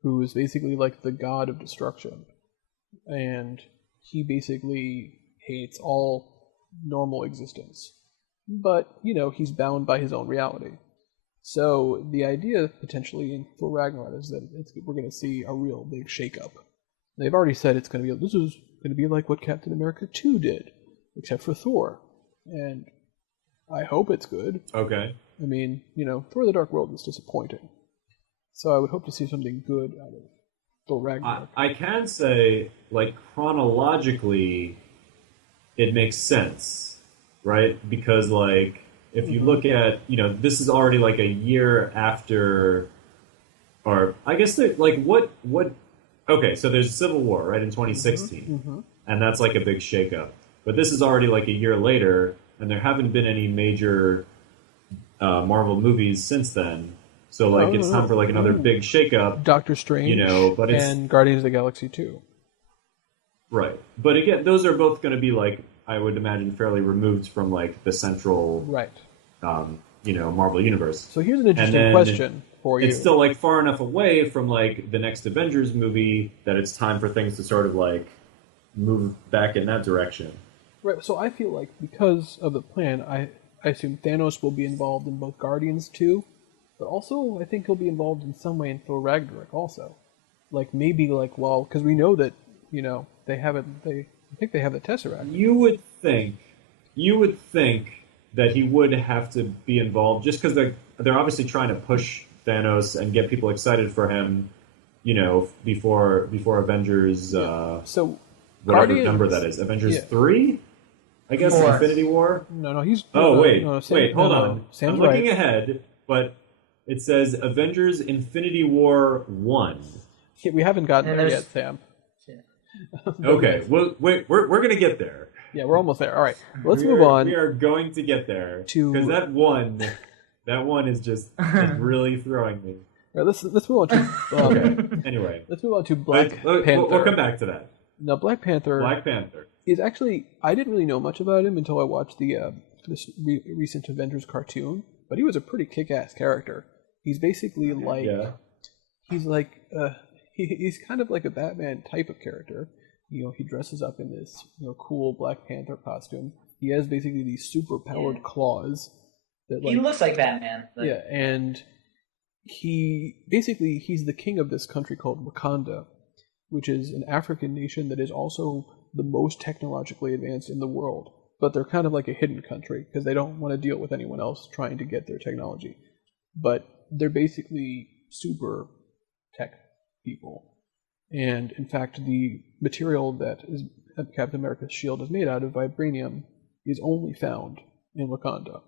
who is basically the god of destruction, and he basically hates all normal existence. But, he's bound by his own reality. So the idea, potentially, in Thor Ragnarok is that we're going to see a real big shakeup. They've already said this is going to be like what Captain America 2 did, except for Thor. And I hope it's good. Okay. I mean, Thor the Dark World was disappointing. So I would hope to see something good out of Thor Ragnarok. I can say, chronologically, it makes sense, right? Because, if you look at, this is already, a year after, or, I guess, what, okay, so there's Civil War, right, in 2016, and that's, a big shakeup. But this is already, a year later, and there haven't been any major Marvel movies since then. So, it's time for, another big shakeup. Doctor Strange, but it's, and Guardians of the Galaxy 2. Right. But again, those are both going to be, I would imagine, fairly removed from, the central, right. Marvel universe. So here's an interesting question for you. It's still, far enough away from, the next Avengers movie that it's time for things to sort of, move back in that direction. Right. So I feel because of the plan, I assume Thanos will be involved in both Guardians 2, but also I think he'll be involved in some way in Thor Ragnarok also. Maybe because we know that, they have it, I think they have the Tesseract. You would think that he would have to be involved just because they're obviously trying to push Thanos and get people excited for him, before Avengers. So whatever Guardians, number that is, Avengers 3, I guess. 4. Infinity War. No, he's. Oh wait, no, hold on. Sam's I'm right. looking ahead, but it says Avengers Infinity War 1. Yeah, we haven't gotten And there there's- yet, Sam. Okay, well, wait, we're gonna get there. Yeah, we're almost there. All right, let's move on. We are going to get there to- because that one is just really throwing me. All right, let's move on to. Okay. Anyway, Let's move on to Black Panther. We'll come back to that. Now, Black Panther. Black Panther. Is actually, I didn't really know much about him until I watched the this recent Avengers cartoon, but he was a pretty kick-ass character. He's basically like, he's like, he's kind of like a Batman type of character. He dresses up in this, cool Black Panther costume. He has basically these super-powered claws. That, He looks like Batman. Yeah, and he's the king of this country called Wakanda, which is an African nation that is also the most technologically advanced in the world. But they're kind of like a hidden country because they don't want to deal with anyone else trying to get their technology. But they're basically super tech people. And in fact, the material that Captain America's shield is made out of, vibranium, is only found in Wakanda.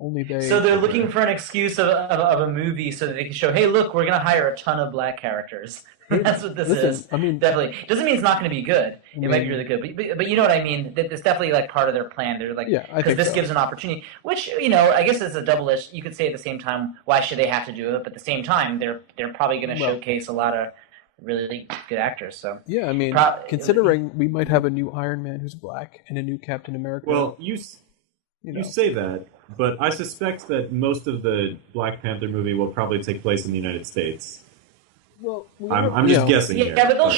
Only they. So they're looking for an excuse of a movie so that they can show, hey, look, we're going to hire a ton of black characters. That's what this is. I mean, definitely doesn't mean it's not going to be good. It might be really good, but you know what I mean. It's definitely like part of their plan. They're like, because this gives an opportunity, which I guess it's a double-edged. You could say at the same time, why should they have to do it? But at the same time, they're probably going to showcase a lot of really good actors. So yeah, I mean, considering we might have a new Iron Man who's black and a new Captain America. Well, you say that, but I suspect that most of the Black Panther movie will probably take place in the United States. Well, I'm just guessing here. Yeah, but they'll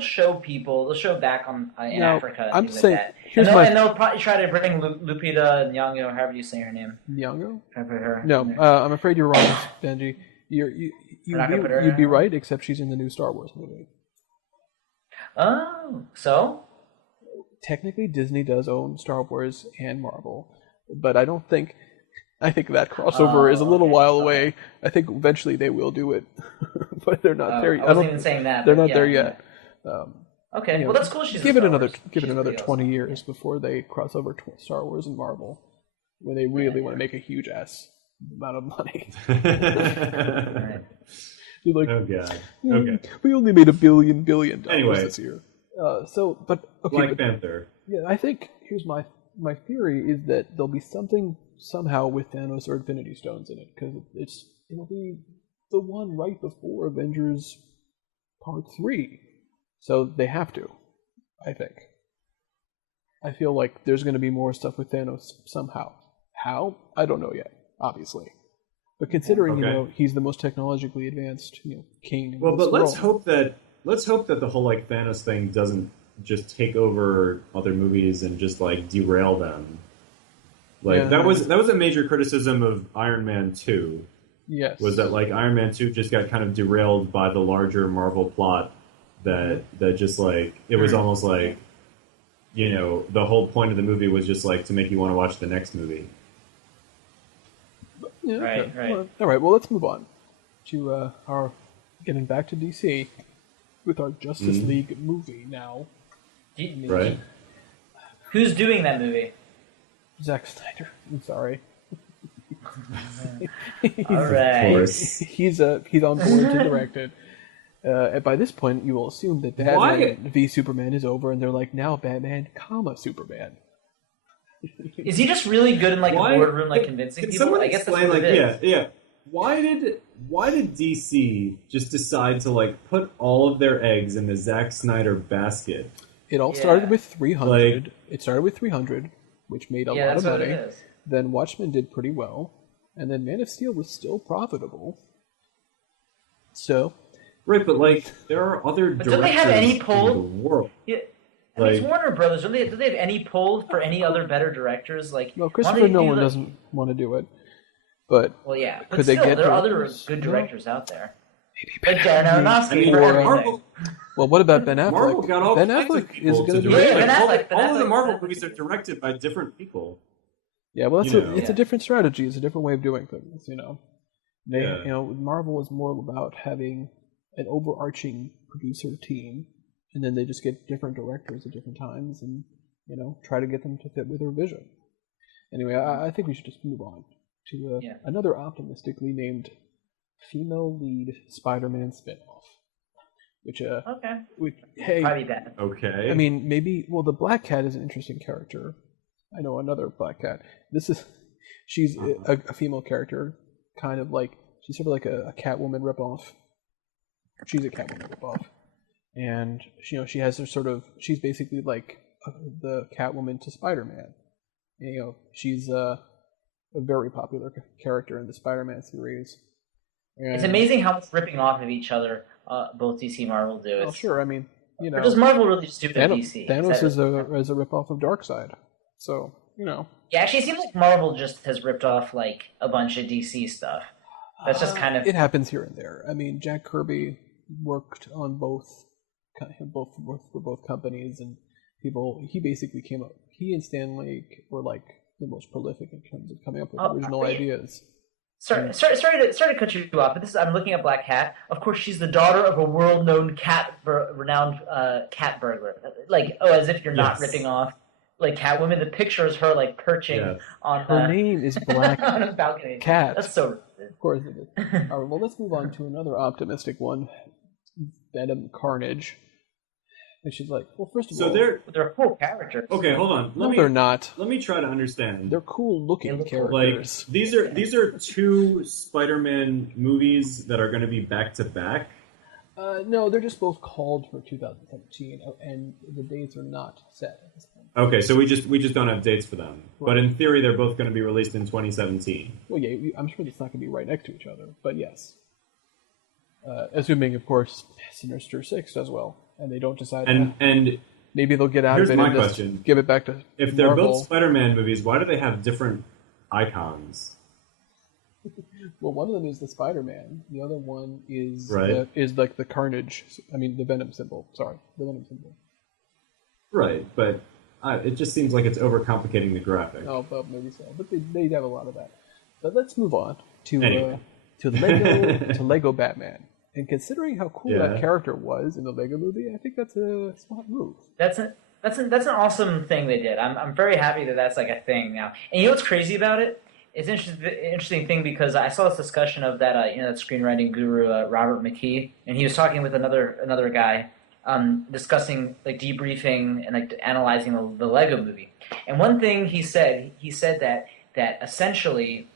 show people. They'll show back in Africa. I'm things saying, like that. And they'll probably try to bring Lupita Nyong'o, however you say her name. Nyong'o? Try to put her. No, I'm afraid you're wrong, Benji. You'd be right, except she's in the new Star Wars movie. Oh, so? Technically, Disney does own Star Wars and Marvel, but I think that crossover is a little while away. I think eventually they will do it, but they're not there. I wasn't even saying that. They're not there yet. Okay, well that's cool. She's give it another 20 years before they cross over Star Wars and Marvel, when they really want to make a huge ass amount of money. Right. You're like, oh god. Okay. We only made $1 billion this year. Black Panther. Yeah, I think here's my theory is that there'll be something somehow with Thanos or Infinity Stones in it, because it'll be the one right before Avengers Part 3. So they have to, I think. I feel like there's going to be more stuff with Thanos somehow. How? I don't know yet, obviously. But considering, he's the most technologically advanced, king in this world. Let's hope that the whole Thanos thing doesn't just take over other movies and just derail them. That was a major criticism of Iron Man 2. Yes. Was that Iron Man 2 just got kind of derailed by the larger Marvel plot that just it was almost the whole point of the movie was just to make you want to watch the next movie. Yeah, okay. Right. Well, all right, well, let's move on to our getting back to DC with our Justice League movie now. Right. Who's doing that movie? Zack Snyder. I'm sorry. All right. He's on board to direct it. And by this point, you will assume that Batman v Superman is over, and they're like, now Batman, Superman. Is he just really good in a boardroom, convincing people? Someone I guess that's explain, what it is. Yeah. Why did DC just decide to put all of their eggs in the Zack Snyder basket? It all started with 300. It started with 300, which made a lot of money. Then Watchmen did pretty well, and then Man of Steel was still profitable. So, right, but there are other directors don't they have any pull in the world. Yeah. It's Warner Brothers. Do they have any pull for any other better directors? No, Christopher Nolan doesn't want to do it. But but still, there are other good directors out there. Maybe Ben Aronofsky. Well, what about Ben Affleck? Marvel got all Ben kinds of Affleck people is going to to direct. Ben Affleck. All of the Marvel movies are directed by different people. Yeah, well, it's a different strategy. It's a different way of doing things. Yeah. Marvel is more about having an overarching producer team, and then they just get different directors at different times, and try to get them to fit with their vision. Anyway, I think we should just move on to another optimistically named female lead Spider-Man spinoff. Hey, probably bad. Okay. I mean, maybe. Well, the Black Cat is an interesting character. I know another Black Cat. She's a female character, kind of like she's sort of like a Catwoman ripoff. She's a Catwoman ripoff, and she has her she's basically like the Catwoman to Spider-Man. She's a very popular character in the Spider-Man series. And it's amazing how much ripping off of each other both DC and Marvel do. Oh, sure. I mean, or does Marvel really just do it with DC? Thanos is a ripoff of Darkseid. So, Yeah, actually, it seems like Marvel just has ripped off like a bunch of DC stuff. That's just kind of... It happens here and there. I mean, Jack Kirby worked on both for both companies, and he basically came up. He and Stan Lee were like the most prolific in terms of coming up with original ideas. Sorry to cut you off, but I'm looking at Black Cat. Of course, she's the daughter of a world-known renowned cat burglar. As if you're not ripping off like Catwoman. The picture is her like perching on her name is Black on a balcony. Cat. That's so. Of course it is. All right, well, let's move on to another optimistic one, Venom Carnage. And she's like, well, first of all, they're cool characters. Okay, hold on. They're not. Let me try to understand. They're cool-looking characters. Like these are two Spider-Man movies that are going to be back to back. No, they're just both called for 2017, and the dates are not set at this point. Okay, so we just don't have dates for them. Right. But in theory, they're both going to be released in 2017. Well, yeah, I'm sure it's not going to be right next to each other, but yes. Assuming, of course, Sinister Six does well, and they don't decide. And maybe they'll get out of it and just give it back to if they're Marvel. both Spider-Man movies, why do they have different icons? Well, one of them is the Spider-Man. The other one is is like the Carnage. I mean, the Venom symbol. Sorry, the Venom symbol. Right, but it just seems like it's overcomplicating the graphic. Oh, well, maybe so. But they have a lot of that. But let's move on to the Lego Batman. And considering how cool that character was in the Lego movie, I think that's a smart move. That's an awesome thing they did. I'm very happy that that's like a thing now. And you know what's crazy about it? It's an interesting thing because I saw this discussion of that that screenwriting guru Robert McKee, and he was talking with another guy discussing like debriefing and like analyzing the Lego movie. And one thing he said that essentially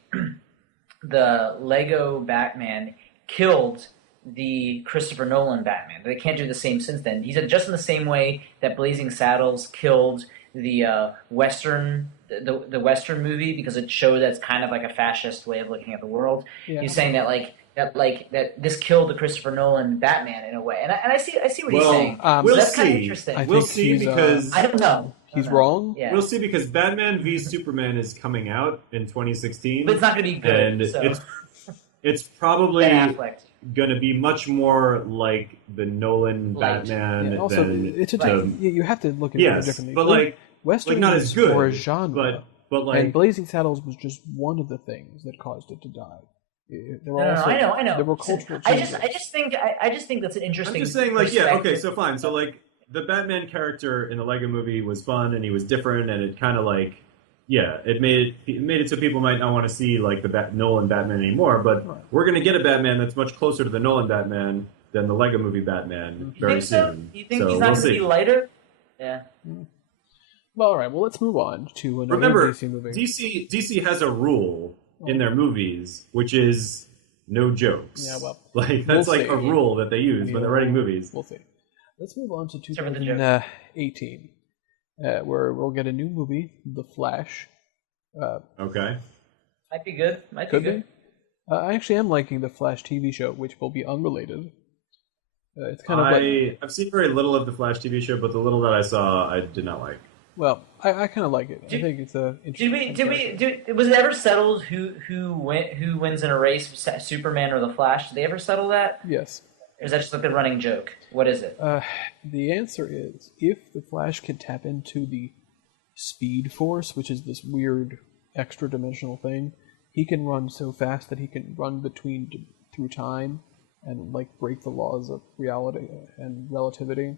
the Lego Batman killed the Christopher Nolan Batman. They can't do the same since then. He said just in the same way that Blazing Saddles killed the Western movie because it showed that's kind of like a fascist way of looking at the world. Yeah. He's saying that this killed the Christopher Nolan Batman in a way, and I see what he's saying. We'll that's see. Kind of interesting. We'll see because I don't know. He's wrong. Yeah. We'll see because Batman v Superman is coming out in 2016, but it's not going to be good. And it's probably going to be much more like the Nolan Batman. Yeah, also, than you have to look at it differently. But Western not as good for a genre, but like, and Blazing Saddles was just one of the things that caused it to die. I know. There were cultural changes. I just think that's an interesting. I'm just saying, okay, so fine. So the Batman character in the Lego movie was fun and he was different, and it kind of it made it so people might not want to see like the Nolan Batman anymore. But we're going to get a Batman that's much closer to the Nolan Batman than the Lego movie Batman very soon. You think he's not going to be lighter? Yeah. Well, all right. Well, let's move on to another DC movie. DC has a rule in their movies, which is no jokes. Yeah, well, that's a rule that they use when they're writing movies. We'll see. Let's move on to 2018, where we'll get a new movie, The Flash. Okay. Might be good. Could be. I actually am liking the Flash TV show, which will be unrelated. It's kind of I've seen very little of the Flash TV show, but the little that I saw, I did not like. Well, I kind of like it. I think it's a interesting. Was it ever settled who wins in a race, Superman or the Flash? Did they ever settle that? Yes. Or is that just like a running joke? What is it? The answer is if the Flash can tap into the Speed Force, which is this weird extra-dimensional thing, he can run so fast that he can run through time and like break the laws of reality and relativity.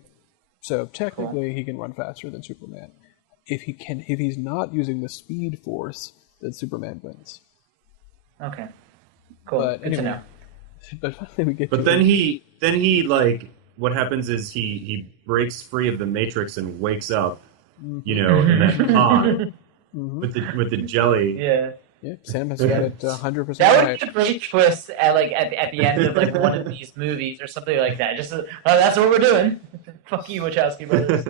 So technically, he can run faster than Superman. If he's not using the Speed Force, then Superman wins. Okay. Cool. But Good to know. But finally we get. But then he like what happens is he breaks free of the Matrix and wakes up, you know, in that pod with the jelly. Yeah. Yeah, Sam has got it 100% That would right. be a great twist at the end of like one of these movies or something like that. Just that's what we're doing. Fuck you, Wachowski brothers.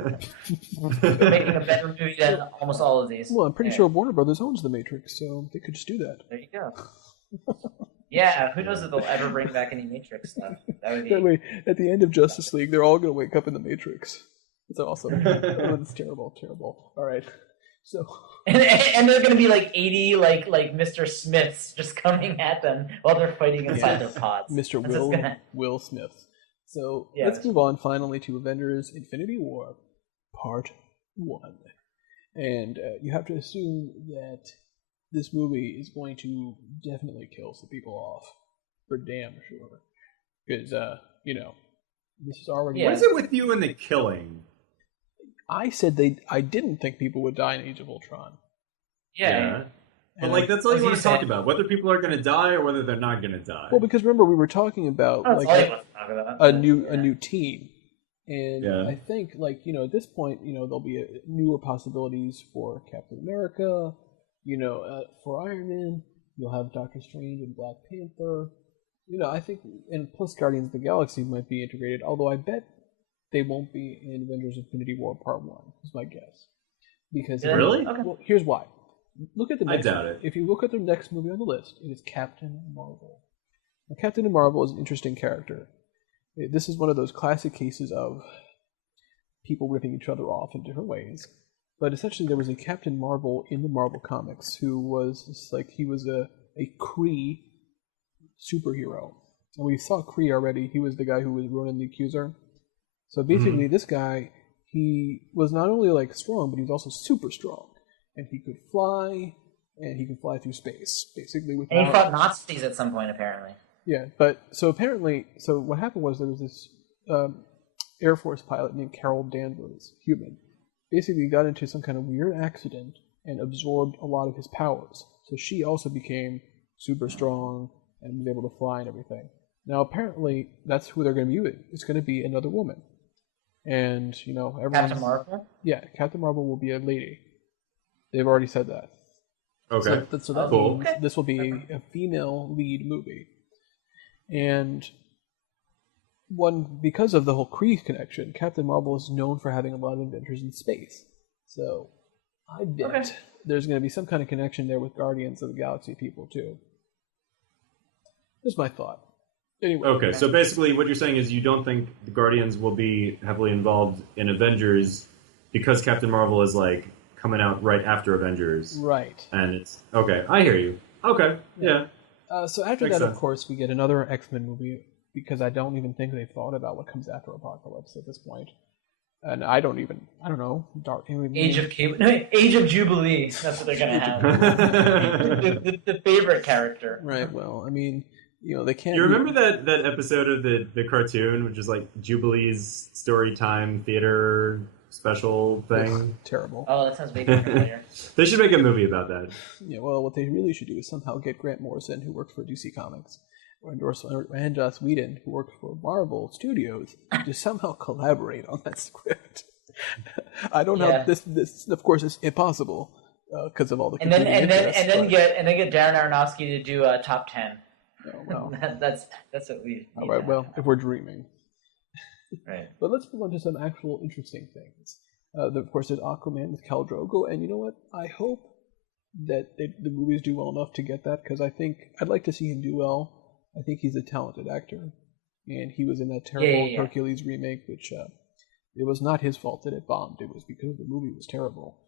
We're making a better movie than almost all of these. Well, I'm pretty sure Warner Brothers owns the Matrix, so they could just do that. There you go. Yeah, who knows if they'll ever bring back any Matrix stuff? That would be. That way, at the end of Justice League, they're all going to wake up in the Matrix. It's awesome. It's terrible, terrible. All right, so. And they're going to be like 80 like Mr. Smiths just coming at them while they're fighting inside their pods. Mr. Will Smith. So let's move on finally to Avengers Infinity War, Part 1. And you have to assume that this movie is going to definitely kill some people off. For damn sure. Because, this is already... What is it with you and the killing? I said I didn't think people would die in Age of Ultron. Yeah. But like that's all you want to talk about, whether people are going to die or whether they're not going to die. Well, because remember we were talking about a new team, and I think at this point there'll be newer possibilities for Captain America, for Iron Man. You'll have Doctor Strange and Black Panther. I think, and plus Guardians of the Galaxy might be integrated. Although I bet they won't be in Avengers Infinity War Part 1, is my guess. Because really? Well, here's why. Look at the next. I doubt it. If you look at the next movie on the list, it is Captain Marvel. Now, Captain Marvel is an interesting character. This is one of those classic cases of people ripping each other off in different ways. But essentially, there was a Captain Marvel in the Marvel comics who was he was a Kree superhero. And we saw Kree already. He was the guy who was Ronan the Accuser. So basically, this guy, he was not only strong, but he was also super strong, and he could fly, and he could fly through space, basically. And he fought Nazis at some point, apparently. Yeah, but so what happened was there was this Air Force pilot named Carol Danvers, human. Basically, got into some kind of weird accident and absorbed a lot of his powers. So she also became super strong and was able to fly and everything. Now, apparently, that's who they're going to be using. It's going to be another woman. And, everyone's... Captain Marvel? Yeah, Captain Marvel will be a lady. They've already said that. Okay. So that means this will be a female lead movie. And because of the whole Kree connection, Captain Marvel is known for having a lot of adventures in space. So I bet there's going to be some kind of connection there with Guardians of the Galaxy people, too. Just my thought. Anyway. Okay, so basically what you're saying is you don't think the Guardians will be heavily involved in Avengers because Captain Marvel is coming out right after Avengers. Right. And it's okay, I hear you. Okay, yeah. So after that, of course, we get another X-Men movie because I don't even think they've thought about what comes after Apocalypse at this point. And I don't know. Age of Jubilee. That's what they're going to have. the favorite character. Right, well, I mean... they can't. You remember that episode of the cartoon, which is Jubilee's story time theater special thing? Terrible. Oh, that sounds vaguely familiar. They should make a movie about that. Yeah, well, what they really should do is somehow get Grant Morrison, who worked for DC Comics, and Joss Whedon, who worked for Marvel Studios, to somehow collaborate on that script. I don't know. This, of course, is impossible because of all the. And then get Darren Aronofsky to do a top 10. Oh, well. that's what we. All right. Well, if we're dreaming. Right. But let's move on to some actual interesting things. Of course, there's Aquaman with Khal Drogo, and you know what? I hope that the movies do well enough to get that, because I'd like to see him do well. I think he's a talented actor, and he was in that terrible Hercules remake, which it was not his fault that it bombed. It was because the movie was terrible,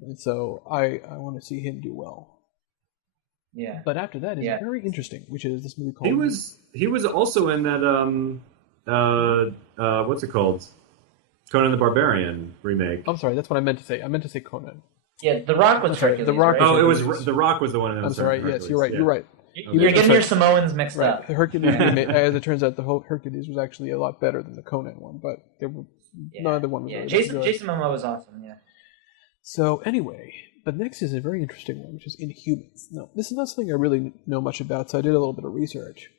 and so I want to see him do well. Yeah. But after that is very interesting, which is this movie called... He was also in that, what's it called? Conan the Barbarian remake. I'm sorry, that's what I meant to say. I meant to say Conan. Yeah, The Rock was I'm sorry, Hercules. The Rock right? Oh, it was Hercules. The Rock was the one that I'm was sorry. Yes, you're right. Yeah. You're right. You're just getting like- your Samoans mixed Right. up. Hercules, as it turns out, the whole Hercules was actually a lot better than the Conan one, but neither one was really that good. Jason Momoa was awesome. Yeah. So anyway, but next is a very interesting one, which is Inhumans. Now, this is not something I really know much about, so I did a little bit of research.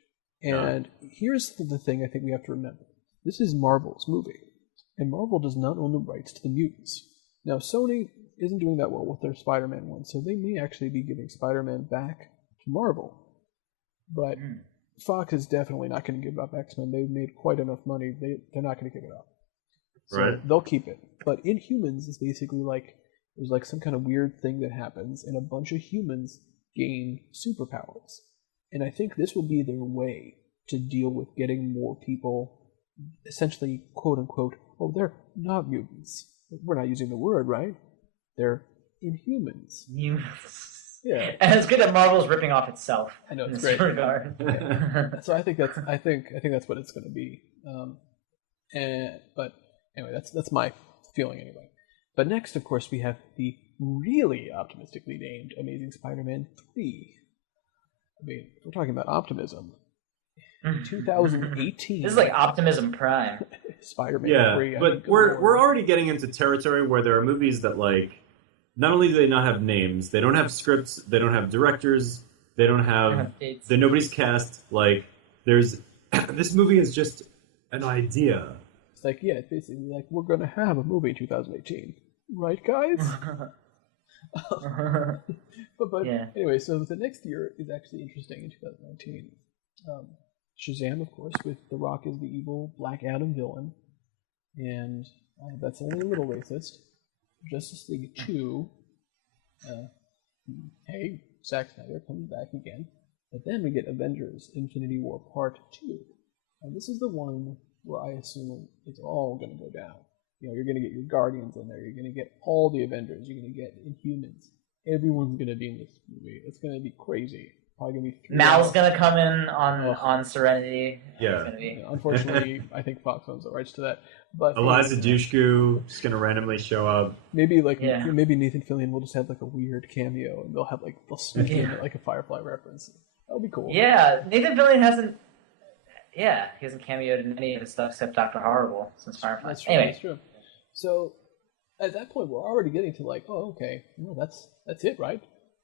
And here's the thing I think we have to remember. This is Marvel's movie, and Marvel does not own the rights to the mutants. Now, Sony isn't doing that well with their Spider-Man one, so they may actually be giving Spider-Man back to Marvel. But Fox is definitely not going to give up X-Men. They've made quite enough money. They're not going to give it up. So they'll keep it. But Inhumans is basically like, there's like some kind of weird thing that happens, and a bunch of humans gain superpowers. And I think this will be their way to deal with getting more people, essentially, quote unquote, oh, they're not mutants. We're not using the word, right? They're Inhumans. Yeah. And it's good that Marvel's ripping off itself. I know, in it's this great. regard. Yeah. So I think that's what it's going to be. But anyway, that's my feeling anyway. But next, of course, we have the really optimistically named Amazing Spider-Man 3. I mean, we're talking about optimism. 2018. This is like Optimism Prime. Spider-Man 3. But we're already getting into territory where there are movies that, like, not only do they not have names, they don't have scripts, they don't have directors, they don't have nobody's cast. Like, there's this movie is just an idea. It's like, yeah, it's basically like, we're going to have a movie in 2018. Right, guys? but anyway, so the next year is actually interesting in 2019. Shazam, of course, with The Rock as the evil Black Adam villain. And that's only a little racist. Justice League 2. Hey, Zack Snyder comes back again. But then we get Avengers Infinity War Part 2. And this is the one where I assume it's all going to go down. You know, you're going to get your Guardians in there. You're going to get all the Avengers. You're going to get Inhumans. Everyone's going to be in this movie. It's going to be crazy. Probably going to be Mal's going to come in on Serenity. Yeah. Unfortunately, I think Fox owns the rights to that. But Eliza Dushku just going to randomly show up. Maybe maybe Nathan Fillion will just have like a weird cameo, and they'll sneak in like a Firefly reference. That'll be cool. Yeah, Nathan Fillion hasn't. Yeah, he hasn't cameoed in any of his stuff except Dr. Horrible since Firefly. That's true. Anyway. That's true. So at that point, we're already getting to like, oh, okay, well, that's it, right?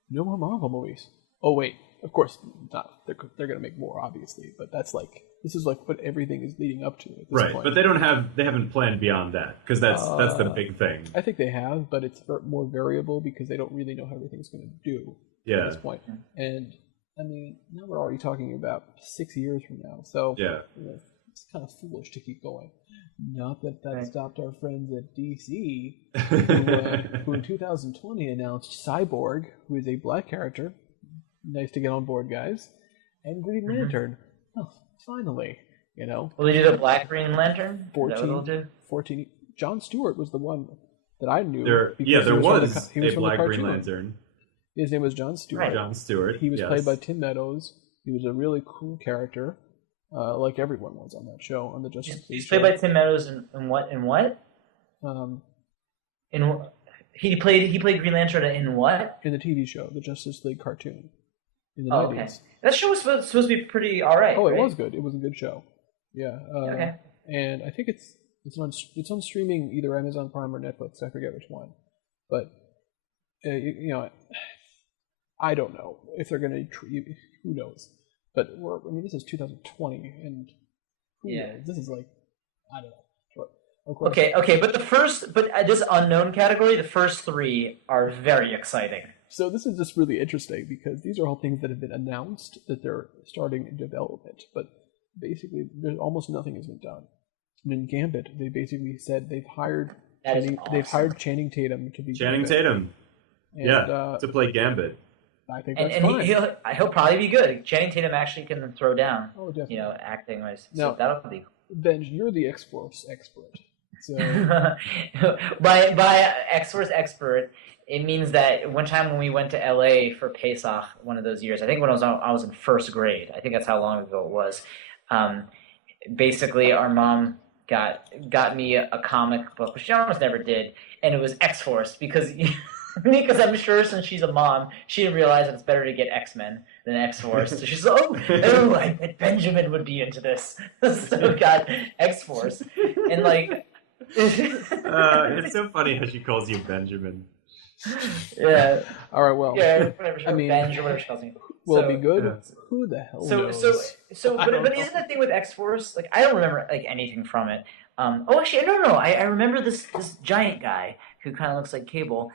No more Marvel movies. Oh wait, of course not. They're going to make more, obviously, but this is like what everything is leading up to at this point. But they haven't planned beyond that, because that's the big thing. I think they have, but it's more variable because they don't really know how everything's going to do at this point. And I mean, now we're already talking about 6 years from now, so it's kind of foolish to keep going. Not that stopped our friends at DC, who in 2020 announced Cyborg, who is a black character. Nice to get on board, guys. And Green Lantern. Oh, finally, you know. Will they do the Black Green Lantern? 14. Jon Stewart was the one that I knew. There was a Black Green Lantern. His name was Jon Stewart. Right. Jon Stewart. He was played by Tim Meadows. He was a really cool character, like everyone was on that show, on the Justice League. He's played by Tim Meadows in what? He played Green Lantern in what? In the TV show, the Justice League cartoon. In the 90s. Okay. That show was supposed to be pretty alright. Oh, it right? was good. It was a good show. Yeah. Okay. And I think it's on streaming, either Amazon Prime or Netflix. I forget which one. But you know, I don't know if they're going to. Who knows? But this is 2020, and who knows? This is like, I don't know. Okay, but this unknown category, the first three are very exciting. So this is just really interesting because these are all things that have been announced that they're starting development, but basically almost nothing has been done. And in Gambit, they basically said they've hired Channing Tatum to be Channing Tatum. And, to play Gambit. I think that's fine. He'll probably be good. Channing Tatum actually can throw down. Oh, definitely. You know, acting wise. Now, so that'll be. Ben, you're the X-Force expert. So by X-Force expert, it means that one time when we went to LA for Pesach, one of those years, I think when I was in first grade, I think that's how long ago it was. Basically, our mom got me a comic book, which she almost never did, and it was X-Force because Because I'm sure since she's a mom, she didn't realize that it's better to get X-Men than X-Force. So she's like, oh, I bet Benjamin would be into this. So got X-Force. And like... it's so funny how she calls you Benjamin. Yeah. All right, well. Yeah, whatever. I mean, Benj or whatever she calls me. will So- it be good? Yeah. Who the hell So, knows? but don't isn't know. the thing with X-Force, like, I don't remember, like, anything from it. Oh, actually, no. I remember this giant guy who kind of looks like Cable.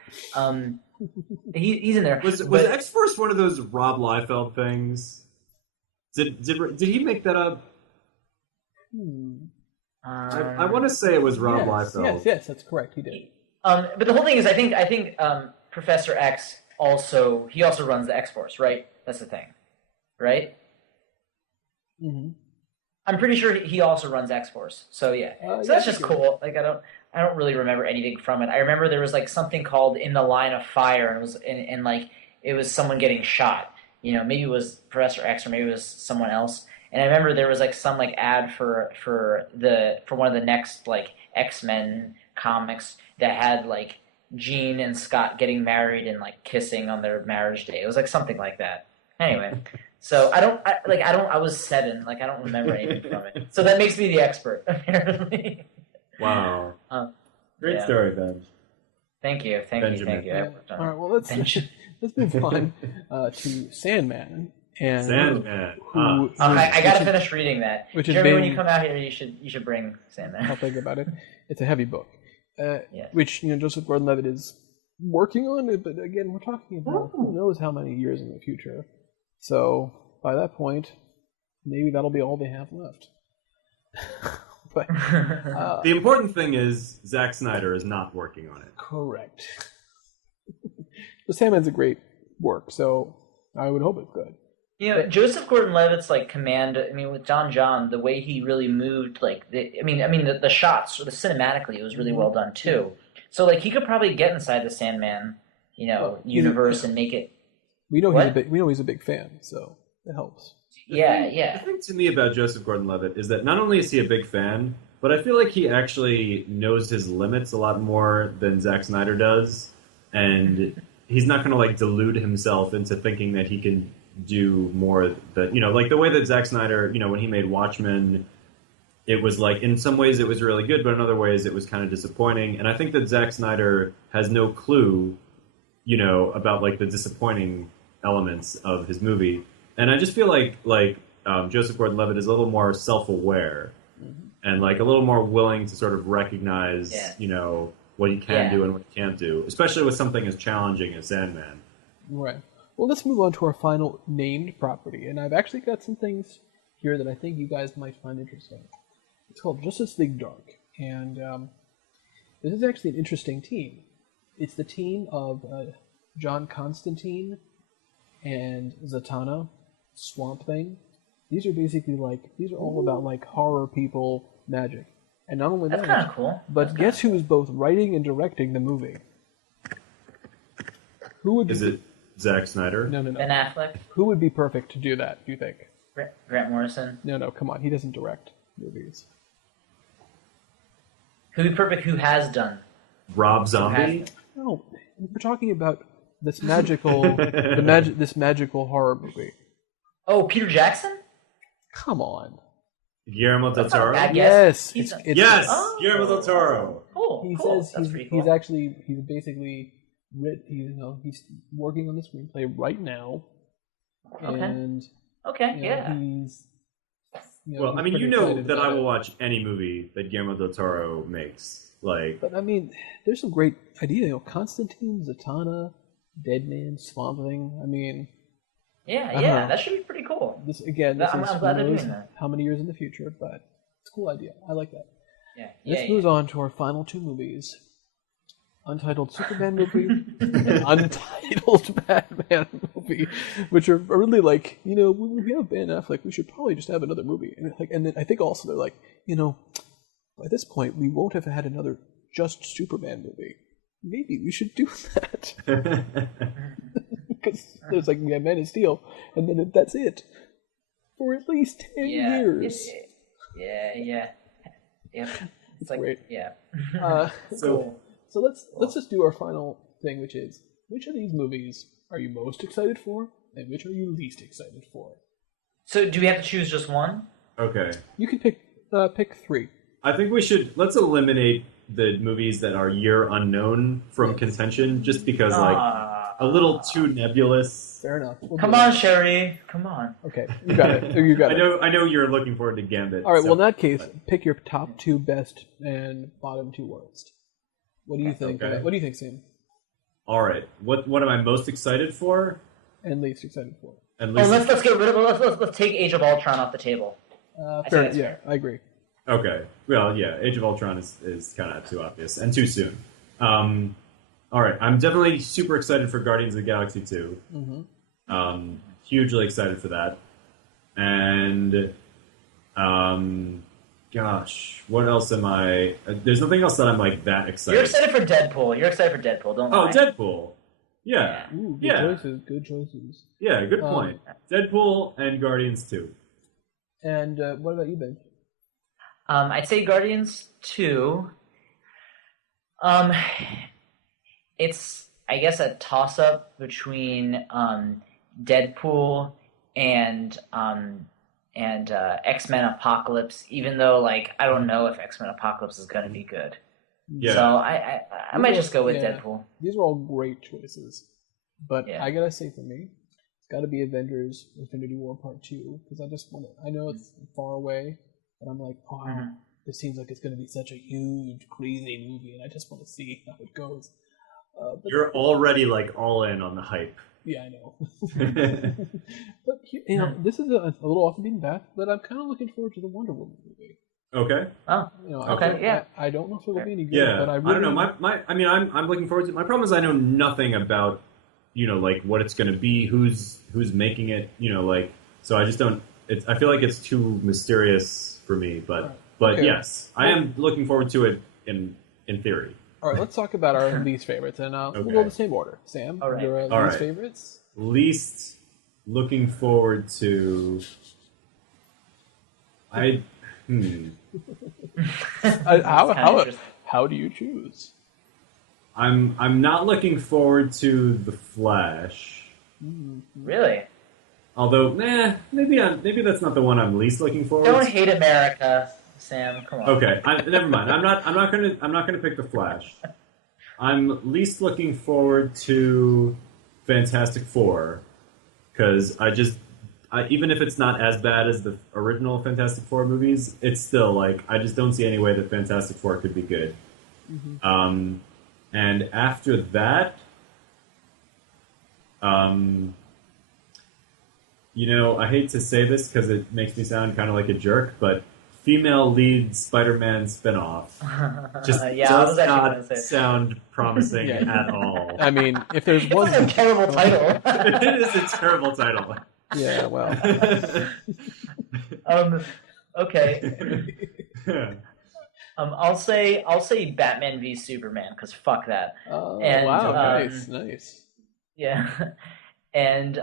He's in there. Was but- X-Force one of those Rob Liefeld things? Did he make that up? I want to say it was Rob Liefeld. Yes, that's correct. He did. But the whole thing is, I think Professor X also runs the X-Force, right? That's the thing, right? Mm-hmm. I'm pretty sure he also runs X-Force. So yeah, so that's just cool. Like I don't really remember anything from it. I remember there was like something called In the Line of Fire, and it was and like it was someone getting shot. You know, maybe it was Professor X or maybe it was someone else. And I remember there was like some like ad for one of the next like X-Men comics that had like Jean and Scott getting married and like kissing on their marriage day. It was like something like that. Anyway, so I was 7. Like I don't remember anything from it. So that makes me the expert apparently. Wow. Great story, Ben. Thank you. Yeah. All right, well let's move on to Sandman. And Sandman. I gotta finish reading that. Which is Jeremy, when you come out here, you should bring Sandman. I'll think about it. It's a heavy book, Yes. which Joseph Gordon-Levitt is working on it. But again, we're talking about who knows how many years in the future. So by that point, maybe that'll be all they have left. But The important thing is Zack Snyder is not working on it. correct. But Sandman's a great work, so I would hope it's good. Joseph Gordon-Levitt's like command. I mean, with John, the way he really moved, like the shots, or the cinematically, it was really well done too. So like he could probably get inside the Sandman, universe and make it. We know What? he's a big fan, so it helps. Yeah. The thing to me about Joseph Gordon-Levitt is that not only is he a big fan, but I feel like he actually knows his limits a lot more than Zack Snyder does, and he's not going to like delude himself into thinking that he can do more. That like the way that Zack Snyder, when he made Watchmen, it was like in some ways it was really good, but in other ways it was kind of disappointing. And I think that Zack Snyder has no clue, about like the disappointing elements of his movie. And I just feel like Joseph Gordon-Levitt is a little more self-aware and like a little more willing to sort of recognize, what he can do and what he can't do, especially with something as challenging as Sandman. Right. Well, let's move on to our final named property, and I've actually got some things here that I think you guys might find interesting. It's called Justice League Dark, and this is actually an interesting team. It's the team of John Constantine and Zatanna, Swamp Thing. These are all about like horror people magic. And not only That's that, kind of cool. but guess who is both writing and directing the movie? Who would Is it Zack Snyder? No. Ben Affleck, Who would be perfect to do that, do you think? Grant Morrison. No, come on. He doesn't direct movies. Who'd be perfect? Who has done? Rob Zombie? No, we're talking about this magical, this magical horror movie. Oh, Peter Jackson. Come on. Guillermo del That's not a Toro? bad Yes, He's it's Yes! Oh. Guillermo del Toro! Cool. He cool. says That's pretty cool. he's basically he's working on the screenplay right now, Okay. and Okay. Yeah. he's Well, he's I mean, pretty you know excited that about I will it. watch any movie that Guillermo del Toro makes. Like, But I mean, there's some great ideas. Constantine, Zatanna, Deadman, Swamp Thing. I mean, Yeah. I don't Yeah. know. That should be pretty cool. this again. This I'm is glad who they're knows doing that. how many years in the future, but it's a cool idea. I like that. Yeah. This moves on to our final two movies. Untitled Superman movie and Untitled Batman movie, which are really like, we have Ben Affleck, we should probably just have another movie. And then I think also they're like, by this point we won't have had another just Superman movie. Maybe we should do that. Because there's like, we have Man of Steel, and then that's it. For at least 10 years. Yeah. It's like, great. yeah. So let's just do our final thing, which is which of these movies are you most excited for, and which are you least excited for? So, do we have to choose just one? Okay. You can pick 3. I think let's eliminate the movies that are year unknown from contention, just because a little too nebulous. Fair enough. Come on, Sherry. Come on. Okay, you got it. You got it. I know you're looking forward to Gambit. All right. Well, in that case, pick your top 2 best and bottom 2 worst. What do you think? Okay. What do you think, Sam? All right. What am I most excited for? And least excited for? And least. Let's get rid of. Let's take Age of Ultron off the table. Fair. Yeah, I agree. Okay. Well, yeah. Age of Ultron is kind of too obvious and too soon. All right. I'm definitely super excited for Guardians of the Galaxy 2. Mm-hmm. Hugely excited for that. And gosh, what else am I? There's nothing else that I'm like that excited. You're excited for Deadpool. Don't lie. Oh, Deadpool. Yeah. Ooh, good choices. Yeah, good point. Deadpool and Guardians 2. And what about you, Ben? I'd say Guardians 2. It's, I guess, a toss-up between Deadpool and X-Men Apocalypse, even though, like, I don't know if X-Men Apocalypse is going to be good. Yeah. So I might just go with Deadpool. These are all great choices. But Yeah. I gotta say, for me, it's gotta be Avengers Infinity War Part 2, because I know it's far away, but I'm like, wow, this seems like it's gonna be such a huge, crazy movie, and I just want to see how it goes. You're already, like, all in on the hype. Yeah, I know. But, you know, this is a little off the beaten path, but I'm kind of looking forward to the Wonder Woman movie. Okay. Oh, You know, okay, yeah. I don't know if it'll be any good, Yeah. but I don't know. I'm looking forward to it. My problem is I know nothing about, you know, like, what it's going to be, who's making it, you know, like, so I just don't, I feel like it's too mysterious for me, but Okay. yes, I am looking forward to it in theory. All right, let's talk about our least favorites, and we'll go in the same order. Sam, All right. your All least right. favorites? Least looking forward to, How do you choose? I'm not looking forward to The Flash. Really? Although, maybe that's not the one I'm least looking forward Don't to. hate America, Sam. Come on. Okay, never mind. I'm not gonna pick The Flash. I'm least looking forward to Fantastic Four because even if it's not as bad as the original Fantastic Four movies, it's still like I just don't see any way that Fantastic Four could be good. Mm-hmm. And after that, you know, I hate to say this because it makes me sound kind of like a jerk, but female lead Spider-Man spinoff just does not sound promising at all. I mean, if there's It's one... a terrible title. It is a terrible title. Yeah, well... Okay. I'll say Batman v Superman because fuck that. Oh, And, wow, nice. Yeah, and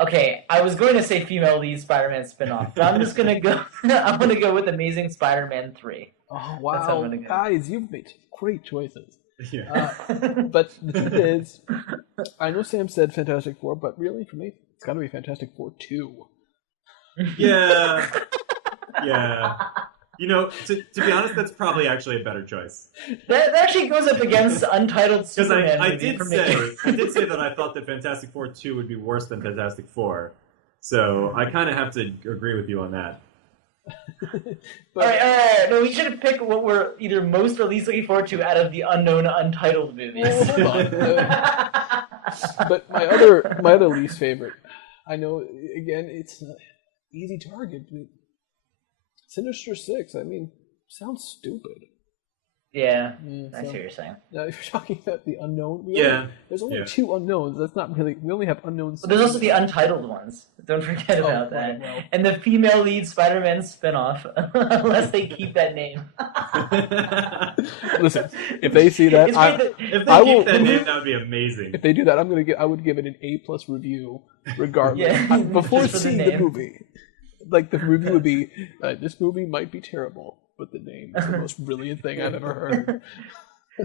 okay, I was going to say female lead Spider-Man spinoff, but I'm just gonna go. I'm gonna go with Amazing Spider-Man 3. Oh That's how I'm wow, gonna go. guys, you've made great choices. Yeah. But the thing is, I know Sam said Fantastic Four, but really for me, it's got to be Fantastic Four 2. Yeah. Yeah. You know, to be honest, that's probably actually a better choice. That actually goes up against Untitled Because Superman. I movie did for me. say that I thought that Fantastic Four 2 would be worse than Fantastic Four. So I kind of have to agree with you on that. But, All right. No, we should pick what we're either most or least looking forward to out of the unknown Untitled movies. well, hold on. But my other least favorite, I know again it's an easy target. But Sinister Six. I mean, sounds stupid. Yeah, Mm, I see so- what you're saying. Now, if you're talking about the unknown, there's only Yeah. 2 unknowns. That's not really. We only have unknowns. But there's also the Untitled ones. Don't forget about that. Well. And the female lead Spider-Man spinoff, unless they keep that name. Listen, if they see that, It's great that- If they I keep will- that name, that would be amazing. if they do that, I would give it an A+ review, regardless. Yeah, Before just for the seeing the name. movie, like the review would be, this movie might be terrible, but the name is the most brilliant thing I've ever heard.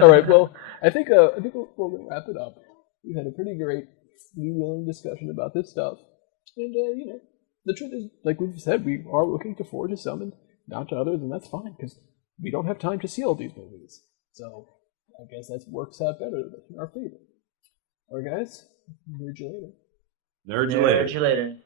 All right. Well, I think we're going to wrap it up. We've had a pretty great, freewheeling discussion about this stuff, and the truth is, like we've said, we are looking forward to some and not to others, and that's fine because we don't have time to see all these movies. So I guess that works out better in our favor. All right, guys. Nerd you later. Nerd you later. Nerd you later.